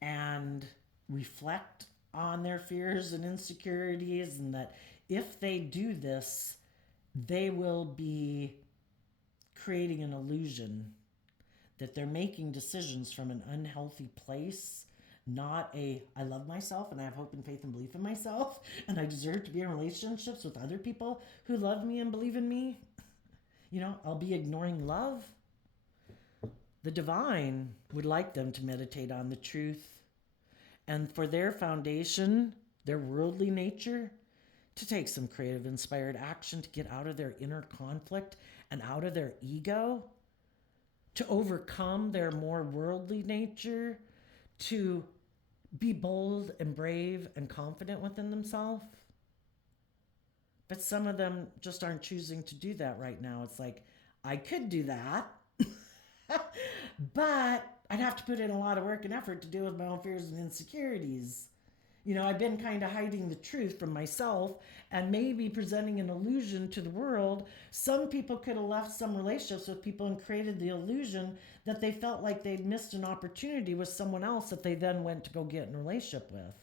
and reflect on their fears and insecurities, and that if they do this, they will be creating an illusion that they're making decisions from an unhealthy place, not a I love myself and I have hope and faith and belief in myself and I deserve to be in relationships with other people who love me and believe in me. I'll be ignoring love. The divine would like them to meditate on the truth and for their foundation, their worldly nature, to take some creative, inspired action to get out of their inner conflict and out of their ego, to overcome their more worldly nature, to be bold and brave and confident within themselves. But some of them just aren't choosing to do that right now. It's like, I could do that, but I'd have to put in a lot of work and effort to deal with my own fears and insecurities. I've been kind of hiding the truth from myself and maybe presenting an illusion to the world. Some people could have left some relationships with people and created the illusion that they felt like they'd missed an opportunity with someone else that they then went to go get in a relationship with.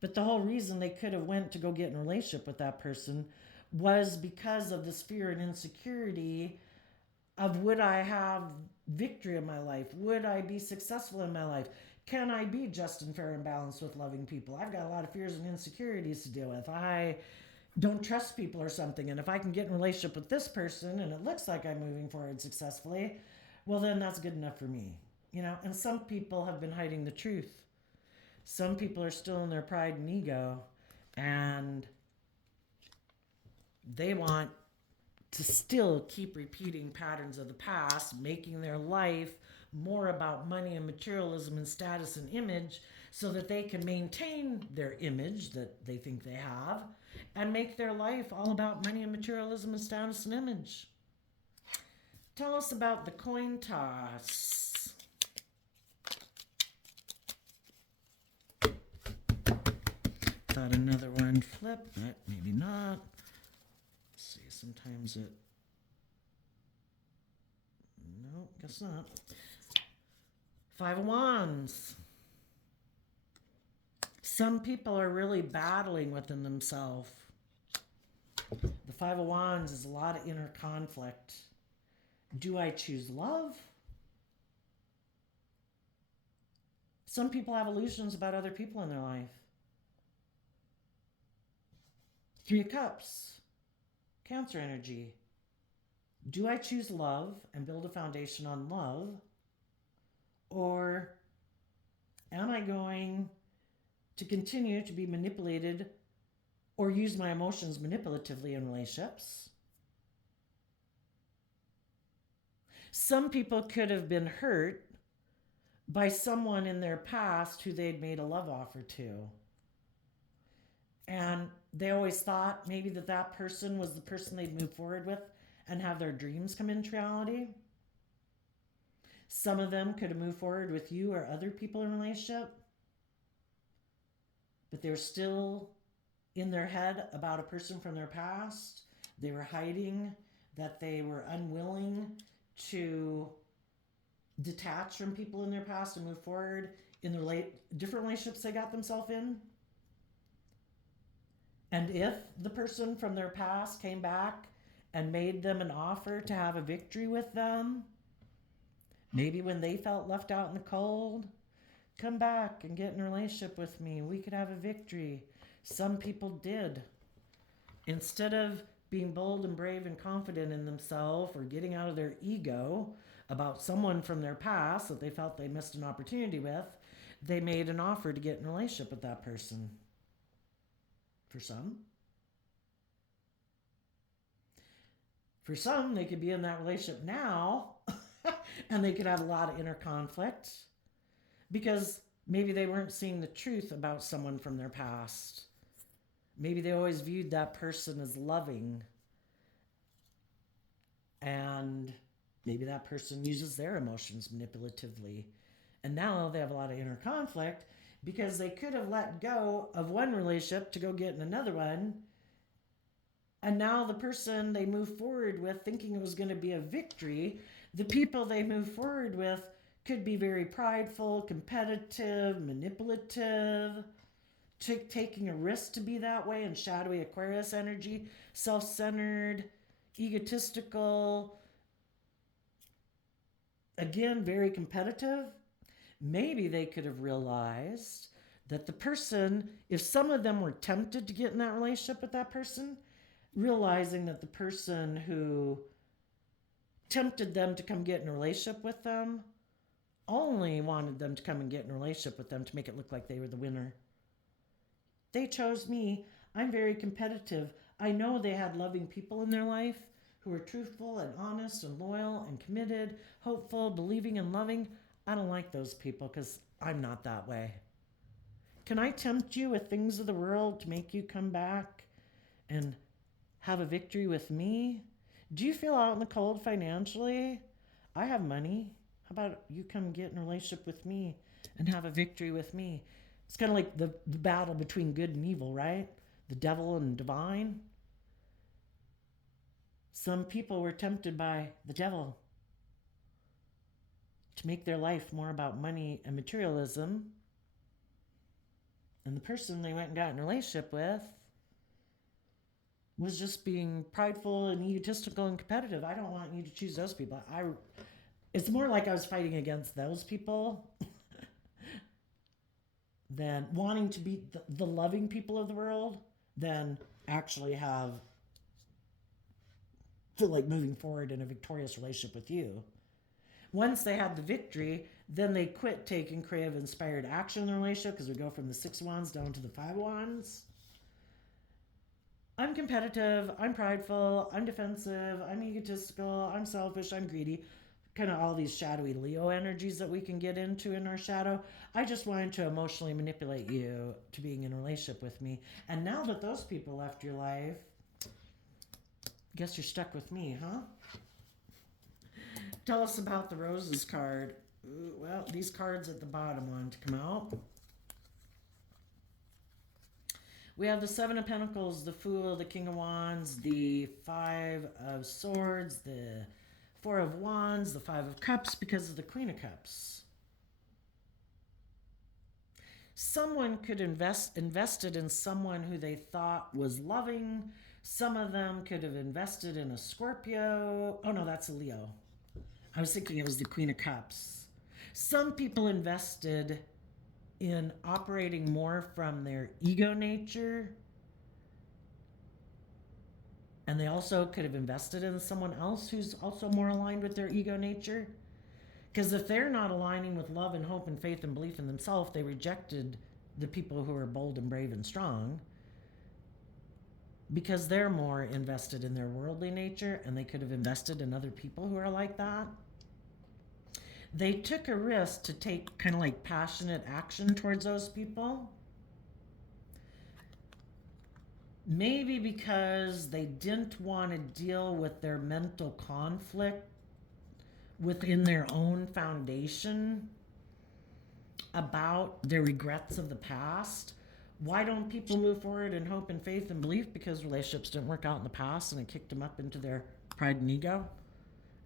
But the whole reason they could have went to go get in a relationship with that person was because of this fear and insecurity of, would I have victory in my life? Would I be successful in my life? Can I be just and fair and balanced with loving people? I've got a lot of fears and insecurities to deal with. I don't trust people or something. And if I can get in a relationship with this person and it looks like I'm moving forward successfully, well, then that's good enough for me. And some people have been hiding the truth. Some people are still in their pride and ego, and they want to still keep repeating patterns of the past, making their life more about money and materialism and status and image so that they can maintain their image that they think they have and make their life all about money and materialism and status and image. Tell us about the coin toss. Thought another one flipped, but maybe not. Let's see, sometimes it... No, guess not. Five of Wands. Some people are really battling within themselves. The Five of Wands is a lot of inner conflict. Do I choose love? Some people have illusions about other people in their life. Three of Cups. Cancer energy. Do I choose love and build a foundation on love? Or am I going to continue to be manipulated or use my emotions manipulatively in relationships? Some people could have been hurt by someone in their past who they'd made a love offer to. And they always thought maybe that person was the person they'd move forward with and have their dreams come into reality. Some of them could have moved forward with you or other people in a relationship, but they were still in their head about a person from their past. They were hiding that they were unwilling to detach from people in their past and move forward in the different relationships they got themselves in. And if the person from their past came back and made them an offer to have a victory with them, maybe when they felt left out in the cold, come back and get in a relationship with me. We could have a victory. Some people did. Instead of being bold and brave and confident in themselves or getting out of their ego about someone from their past that they felt they missed an opportunity with, they made an offer to get in a relationship with that person. For some. For some, they could be in that relationship now and they could have a lot of inner conflict because maybe they weren't seeing the truth about someone from their past. Maybe they always viewed that person as loving, and maybe that person uses their emotions manipulatively. And now they have a lot of inner conflict because they could have let go of one relationship to go get in another one. And now the person they move forward with, thinking it was going to be a victory, the people they move forward with could be very prideful, competitive, manipulative, taking a risk to be that way, and shadowy Aquarius energy, self-centered, egotistical, again, very competitive. Maybe they could have realized that the person, if some of them were tempted to get in that relationship with that person, realizing that the person who tempted them to come get in a relationship with them only wanted them to come and get in a relationship with them to make it look like they were the winner. They chose me. I'm very competitive. I know they had loving people in their life who were truthful and honest and loyal and committed, hopeful, believing and loving. I don't like those people because I'm not that way. Can I tempt you with things of the world to make you come back and have a victory with me? Do you feel out in the cold financially? I have money. How about you come get in a relationship with me and have a victory with me? It's kind of like the battle between good and evil, right? The devil and divine. Some people were tempted by the devil to make their life more about money and materialism. And the person they went and got in a relationship with was just being prideful and egotistical and competitive. I don't want you to choose those people. It's more like I was fighting against those people than wanting to be the loving people of the world than actually feel like moving forward in a victorious relationship with you. Once they had the victory, then they quit taking creative, inspired action in the relationship because we go from the 6 of Wands down to the 5 of Wands. I'm competitive, I'm prideful, I'm defensive, I'm egotistical, I'm selfish, I'm greedy. Kind of all these shadowy Leo energies that we can get into in our shadow. I just wanted to emotionally manipulate you to being in a relationship with me. And now that those people left your life, guess you're stuck with me, huh? Tell us about the Roses card. Ooh, well, these cards at the bottom wanted to come out. We have the 7 of Pentacles, the Fool, the King of Wands, the 5 of Swords, the 4 of Wands, the 5 of Cups because of the Queen of Cups. Someone could invested in someone who they thought was loving. Some of them could have invested in a Scorpio. Oh no, that's a Leo. I was thinking it was the Queen of Cups. Some people invested in operating more from their ego nature. And they also could have invested in someone else who's also more aligned with their ego nature. Because if they're not aligning with love and hope and faith and belief in themselves, they rejected the people who are bold and brave and strong because they're more invested in their worldly nature, and they could have invested in other people who are like that. They took a risk to take kind of like passionate action towards those people. Maybe because they didn't want to deal with their mental conflict within their own foundation about their regrets of the past. Why don't people move forward in hope and faith and belief? Because relationships didn't work out in the past and it kicked them up into their pride and ego.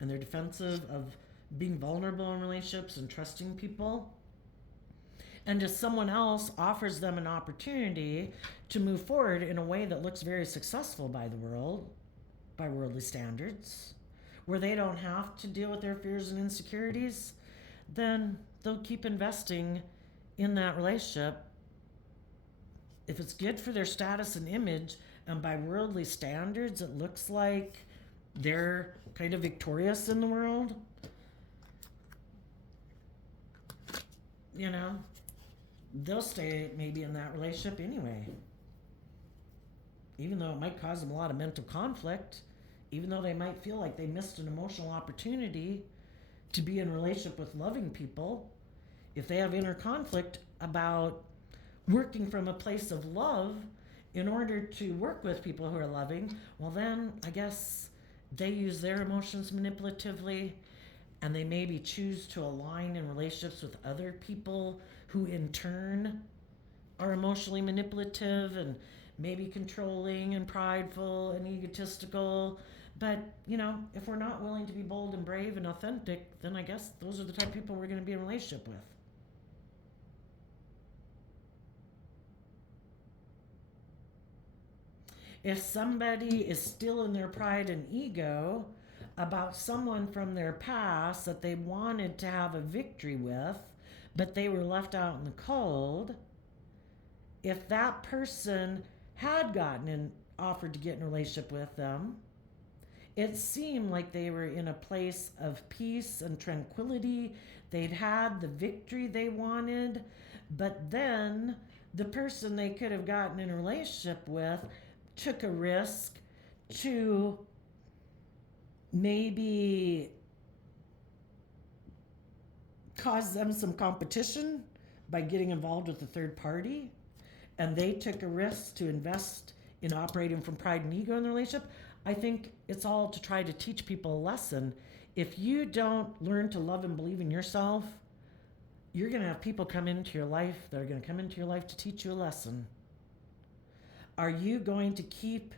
And they're defensive of being vulnerable in relationships and trusting people. And just someone else offers them an opportunity to move forward in a way that looks very successful by the world, by worldly standards, where they don't have to deal with their fears and insecurities, then they'll keep investing in that relationship. If it's good for their status and image, and by worldly standards, it looks like they're kind of victorious in the world, you know, they'll stay maybe in that relationship anyway. Even though it might cause them a lot of mental conflict, even though they might feel like they missed an emotional opportunity to be in a relationship with loving people, if they have inner conflict about working from a place of love in order to work with people who are loving, well, then I guess they use their emotions manipulatively, and they maybe choose to align in relationships with other people who in turn are emotionally manipulative and maybe controlling and prideful and egotistical. But, if we're not willing to be bold and brave and authentic, then I guess those are the type of people we're going to be in a relationship with. If somebody is still in their pride and ego about someone from their past that they wanted to have a victory with, but they were left out in the cold, if that person had gotten and offered to get in a relationship with them, it seemed like they were in a place of peace and tranquility. They'd had the victory they wanted, but then the person they could have gotten in a relationship with took a risk to maybe cause them some competition by getting involved with a third party, and they took a risk to invest in operating from pride and ego in the relationship. I think it's all to try to teach people a lesson. If you don't learn to love and believe in yourself, you're going to have people come into your life that are going to come into your life to teach you a lesson. Are you going to keep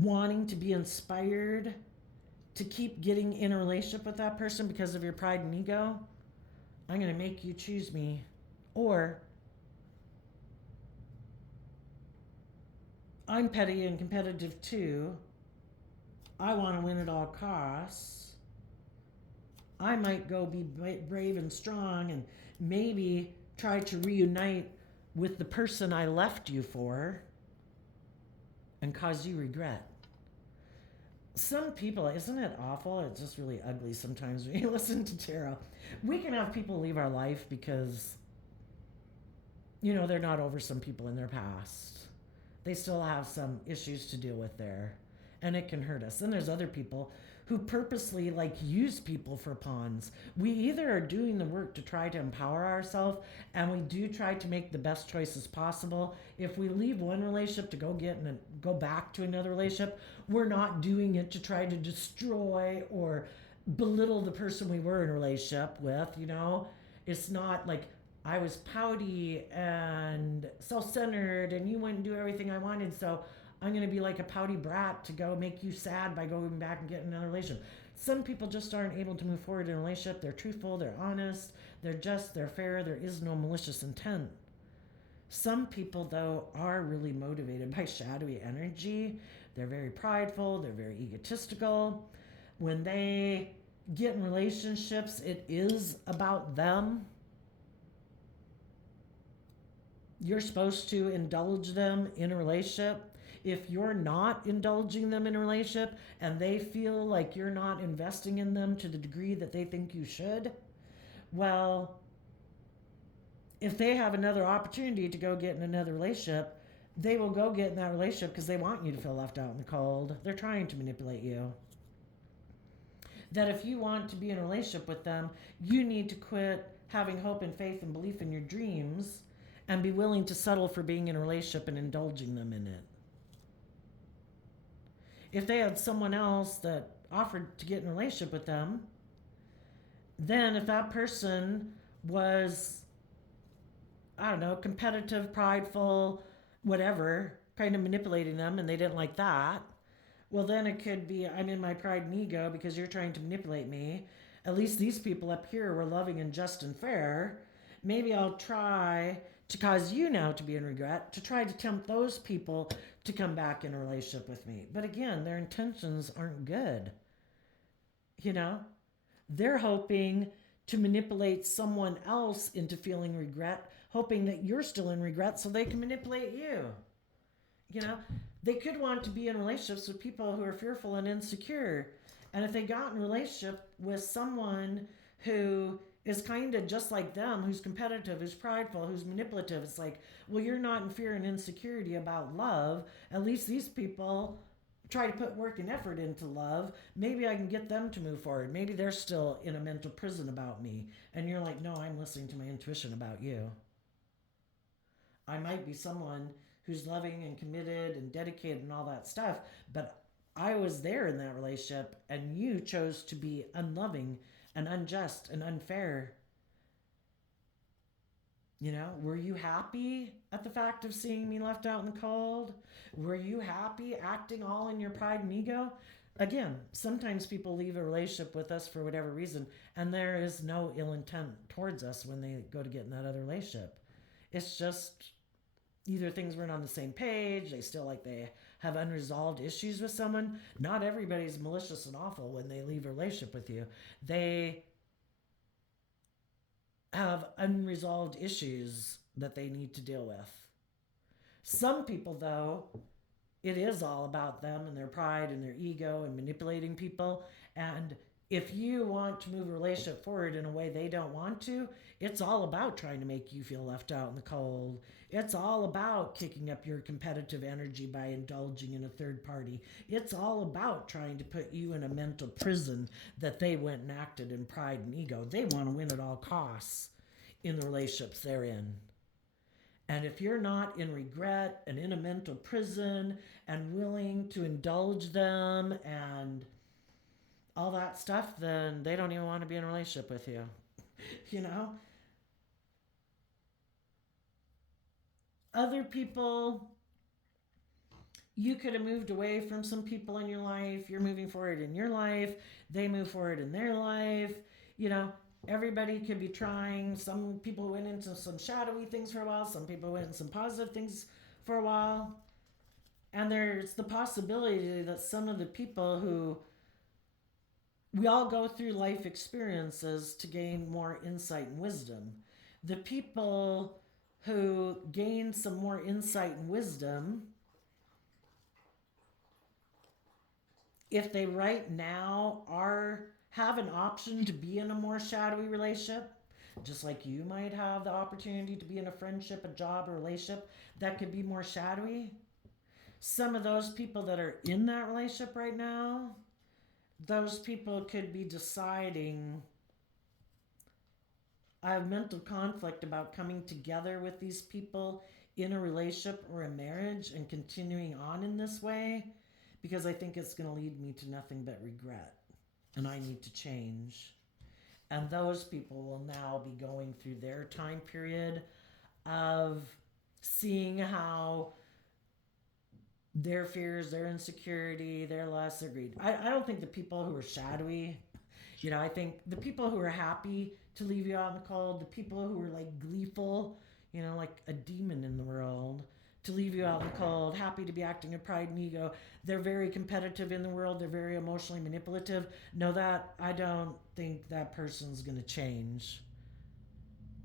wanting to be inspired to keep getting in a relationship with that person because of your pride and ego? I'm going to make you choose me. Or I'm petty and competitive too. I want to win at all costs. I might go be brave and strong and maybe try to reunite with the person I left you for and cause you regret. Some people, isn't it awful? It's just really ugly sometimes when you listen to tarot. We can have people leave our life because, they're not over some people in their past. They still have some issues to deal with there, and it can hurt us. Then there's other people who purposely use people for pawns. We either are doing the work to try to empower ourselves, and we do try to make the best choices possible. If we leave one relationship to go back to another relationship, we're not doing it to try to destroy or belittle the person we were in a relationship with. It's not like I was pouty and self-centered and you wouldn't do everything I wanted, so I'm going to be like a pouty brat to go make you sad by going back and getting another relationship. Some people just aren't able to move forward in a relationship. They're truthful, they're honest, they're just, they're fair, there is no malicious intent. Some people, though, are really motivated by shadowy energy. They're very prideful, they're very egotistical. When they get in relationships, it is about them. You're supposed to indulge them in a relationship. If you're not indulging them in a relationship and they feel like you're not investing in them to the degree that they think you should, well, if they have another opportunity to go get in another relationship, they will go get in that relationship because they want you to feel left out in the cold. They're trying to manipulate you. That if you want to be in a relationship with them, you need to quit having hope and faith and belief in your dreams and be willing to settle for being in a relationship and indulging them in it. If they had someone else that offered to get in a relationship with them, then if that person was, competitive, prideful, whatever, kind of manipulating them, and they didn't like that, well, then it could be, I'm in my pride and ego because you're trying to manipulate me. At least these people up here were loving and just and fair. Maybe I'll try to cause you now to be in regret, to try to tempt those people to come back in a relationship with me. But again, their intentions aren't good. They're hoping to manipulate someone else into feeling regret, hoping that you're still in regret so they can manipulate you. They could want to be in relationships with people who are fearful and insecure. And if they got in a relationship with someone who is kind of just like them, who's competitive, who's prideful, who's manipulative, it's like, well, you're not in fear and insecurity about love. At least these people try to put work and effort into love, maybe I can get them to move forward. Maybe they're still in a mental prison about me. And you're like, no, I'm listening to my intuition about you. I might be someone who's loving and committed and dedicated and all that stuff, but I was there in that relationship and you chose to be unloving and unjust and unfair. Were you happy at the fact of seeing me left out in the cold? Were you happy acting all in your pride and ego? Again, sometimes people leave a relationship with us for whatever reason, and there is no ill intent towards us when they go to get in that other relationship. It's just either things weren't on the same page, they have unresolved issues with someone. Not everybody's malicious and awful when they leave a relationship with you. They have unresolved issues that they need to deal with. Some people, though, it is all about them and their pride and their ego and manipulating people. And if you want to move a relationship forward in a way they don't want to, it's all about trying to make you feel left out in the cold. It's all about kicking up your competitive energy by indulging in a third party. It's all about trying to put you in a mental prison that they went and acted in pride and ego. They want to win at all costs in the relationships they're in. And if you're not in regret and in a mental prison and willing to indulge them and all that stuff, then they don't even want to be in a relationship with you. Other people, you could have moved away from some people in your life. You're moving forward in your life. They move forward in their life. Everybody could be trying. Some people went into some shadowy things for a while. Some people went into some positive things for a while. And there's the possibility that some of the people who we all go through life experiences to gain more insight and wisdom. The people who gain some more insight and wisdom, if they right now have an option to be in a more shadowy relationship, just like you might have the opportunity to be in a friendship, a job, a relationship that could be more shadowy. Some of those people that are in that relationship right now, those people could be deciding, I have mental conflict about coming together with these people in a relationship or a marriage and continuing on in this way because I think it's going to lead me to nothing but regret and I need to change. And those people will now be going through their time period of seeing how their fears, their insecurity, their lust, their greed. I don't think the people who are shadowy, I think the people who are happy to leave you out in the cold, the people who are like gleeful, like a demon in the world, to leave you out in the cold, happy to be acting in pride and ego. They're very competitive in the world. They're very emotionally manipulative. No, that I don't think that person's going to change.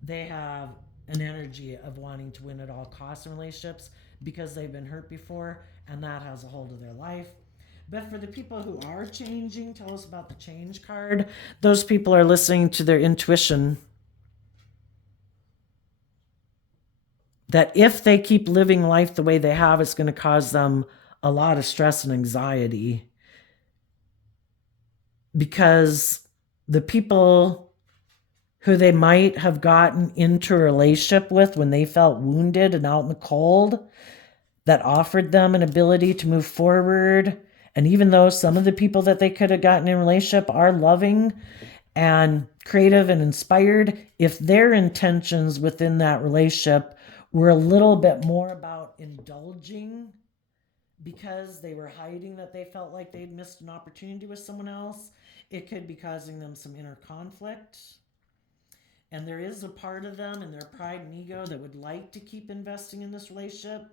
They have an energy of wanting to win at all costs in relationships because they've been hurt before, and that has a hold of their life. But for the people who are changing, tell us about the change card. Those people are listening to their intuition. That if they keep living life the way they have, it's going to cause them a lot of stress and anxiety. Because the people who they might have gotten into a relationship with when they felt wounded and out in the cold, that offered them an ability to move forward. And even though some of the people that they could have gotten in a relationship are loving and creative and inspired, if their intentions within that relationship were a little bit more about indulging because they were hiding that they felt like they'd missed an opportunity with someone else, it could be causing them some inner conflict. And there is a part of them in their pride and ego that would like to keep investing in this relationship.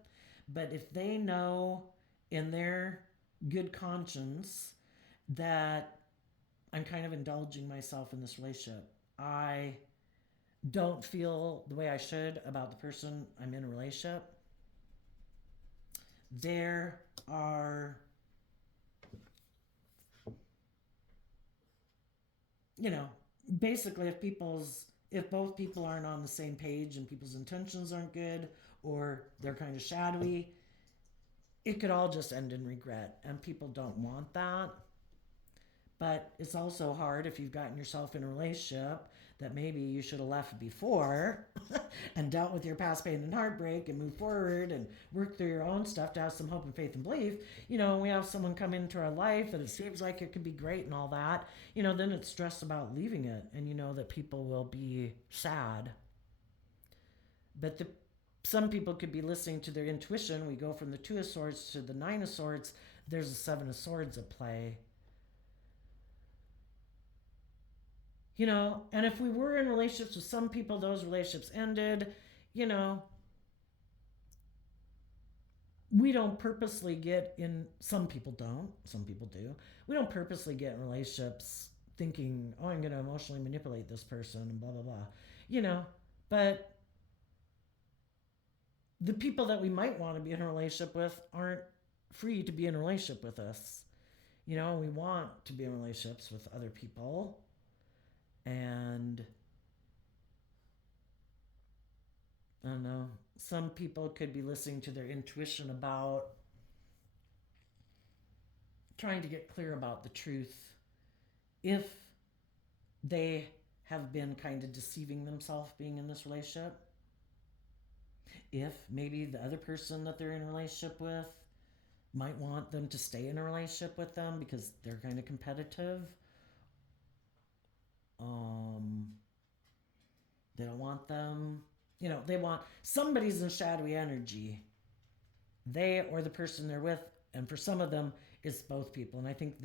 But if they know in their good conscience that I'm kind of indulging myself in this relationship, I don't feel the way I should about the person I'm in a relationship, there are, basically if both people aren't on the same page and people's intentions aren't good or they're kind of shadowy, it could all just end in regret, and people don't want that. But it's also hard if you've gotten yourself in a relationship that maybe you should have left before and dealt with your past pain and heartbreak and moved forward and worked through your own stuff to have some hope and faith and belief. We have someone come into our life and it seems like it could be great and all that. Then it's stress about leaving it, and that people will be sad. But some people could be listening to their intuition. We go from the Two of Swords to the Nine of Swords. There's a Seven of Swords at play. And if we were in relationships with some people, those relationships ended, we don't purposely get in, some people don't, some people do. We don't purposely get in relationships thinking, oh, I'm going to emotionally manipulate this person and blah, blah, blah. But the people that we might want to be in a relationship with aren't free to be in a relationship with us. We want to be in relationships with other people. And I don't know, some people could be listening to their intuition about trying to get clear about the truth if they have been kind of deceiving themselves being in this relationship. If maybe the other person that they're in a relationship with might want them to stay in a relationship with them because they're kind of competitive. They don't want them. They want, somebody's in shadowy energy. They or the person they're with, and for some of them, it's both people. And I think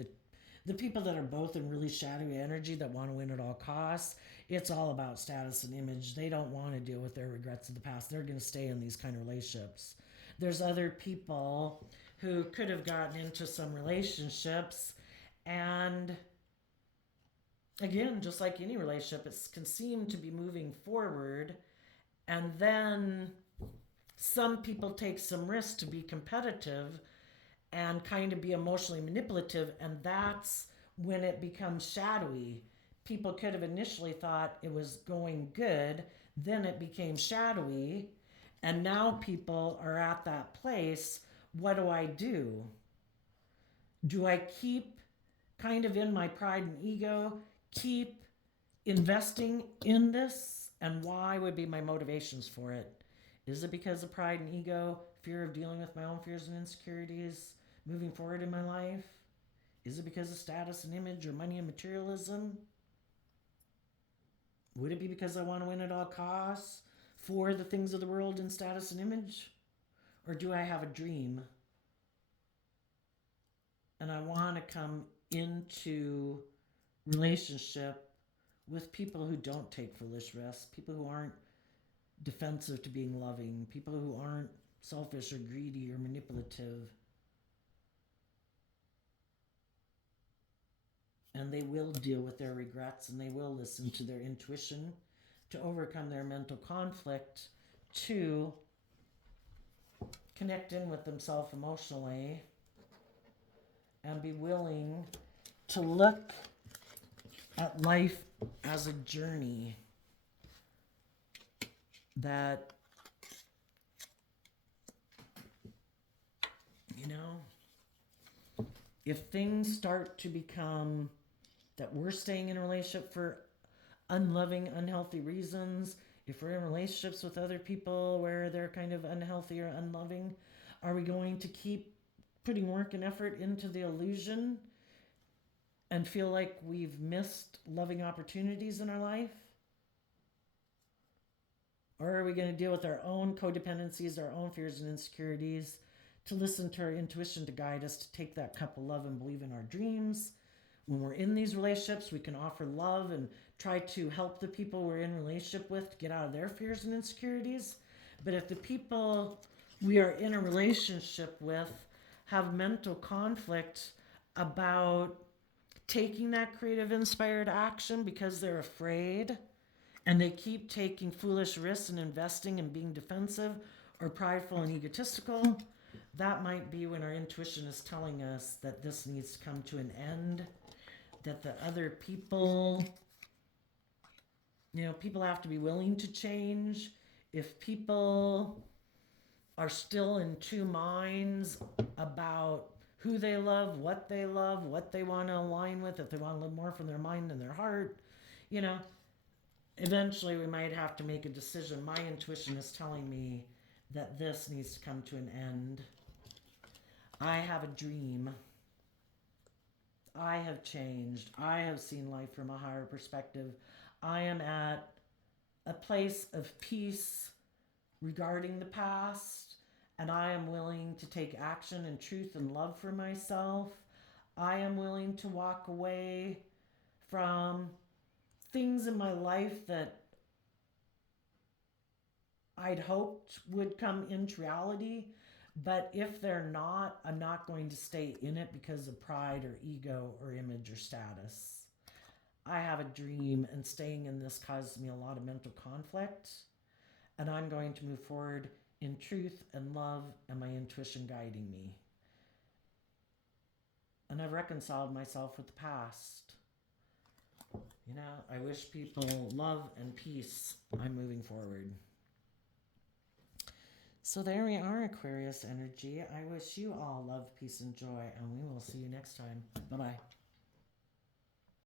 the people that are both in really shadowy energy that want to win at all costs, it's all about status and image. They don't want to deal with their regrets of the past. They're going to stay in these kind of relationships. There's other people who could have gotten into some relationships, and again, just like any relationship, it can seem to be moving forward, and then some people take some risks to be competitive and kind of be emotionally manipulative, and that's when it becomes shadowy. People could have initially thought it was going good, then it became shadowy, and now people are at that place. What do I do? Do I keep kind of in my pride and ego, keep investing in this? And why would be my motivations for it? Is it because of pride and ego, fear of dealing with my own fears and insecurities, moving forward in my life? Is it because of status and image or money and materialism? Would it be because I want to win at all costs for the things of the world and status and image? Or do I have a dream? And I want to come into relationship with people who don't take foolish risks, people who aren't defensive to being loving, people who aren't selfish or greedy or manipulative. And they will deal with their regrets, and they will listen to their intuition to overcome their mental conflict, to connect in with themselves emotionally, and be willing to look at life as a journey that, if things start to become that we're staying in a relationship for unloving, unhealthy reasons, if we're in relationships with other people where they're kind of unhealthy or unloving, are we going to keep putting work and effort into the illusion and feel like we've missed loving opportunities in our life? Or are we going to deal with our own codependencies, our own fears and insecurities, to listen to our intuition to guide us to take that cup of love and believe in our dreams? When we're in these relationships, we can offer love and try to help the people we're in relationship with to get out of their fears and insecurities. But if the people we are in a relationship with have mental conflict about taking that creative, inspired action because they're afraid, and they keep taking foolish risks and investing and being defensive or prideful and egotistical, that might be when our intuition is telling us that this needs to come to an end, that the other people, people have to be willing to change. If people are still in two minds about who they love, what they want to align with, if they want to live more from their mind and their heart, you know, eventually we might have to make a decision. My intuition is telling me that this needs to come to an end. I have a dream. I have changed. I have seen life from a higher perspective. I am at a place of peace regarding the past, and I am willing to take action in truth and love for myself. I am willing to walk away from things in my life that I'd hoped would come into reality. But if they're not, I'm not going to stay in it because of pride or ego or image or status. I have a dream, and staying in this causes me a lot of mental conflict. And I'm going to move forward in truth and love and my intuition guiding me. And I've reconciled myself with the past. You know, I wish people love and peace. I'm moving forward. So there we are, Aquarius energy. I wish you all love, peace, and joy, and we will see you next time. Bye-bye.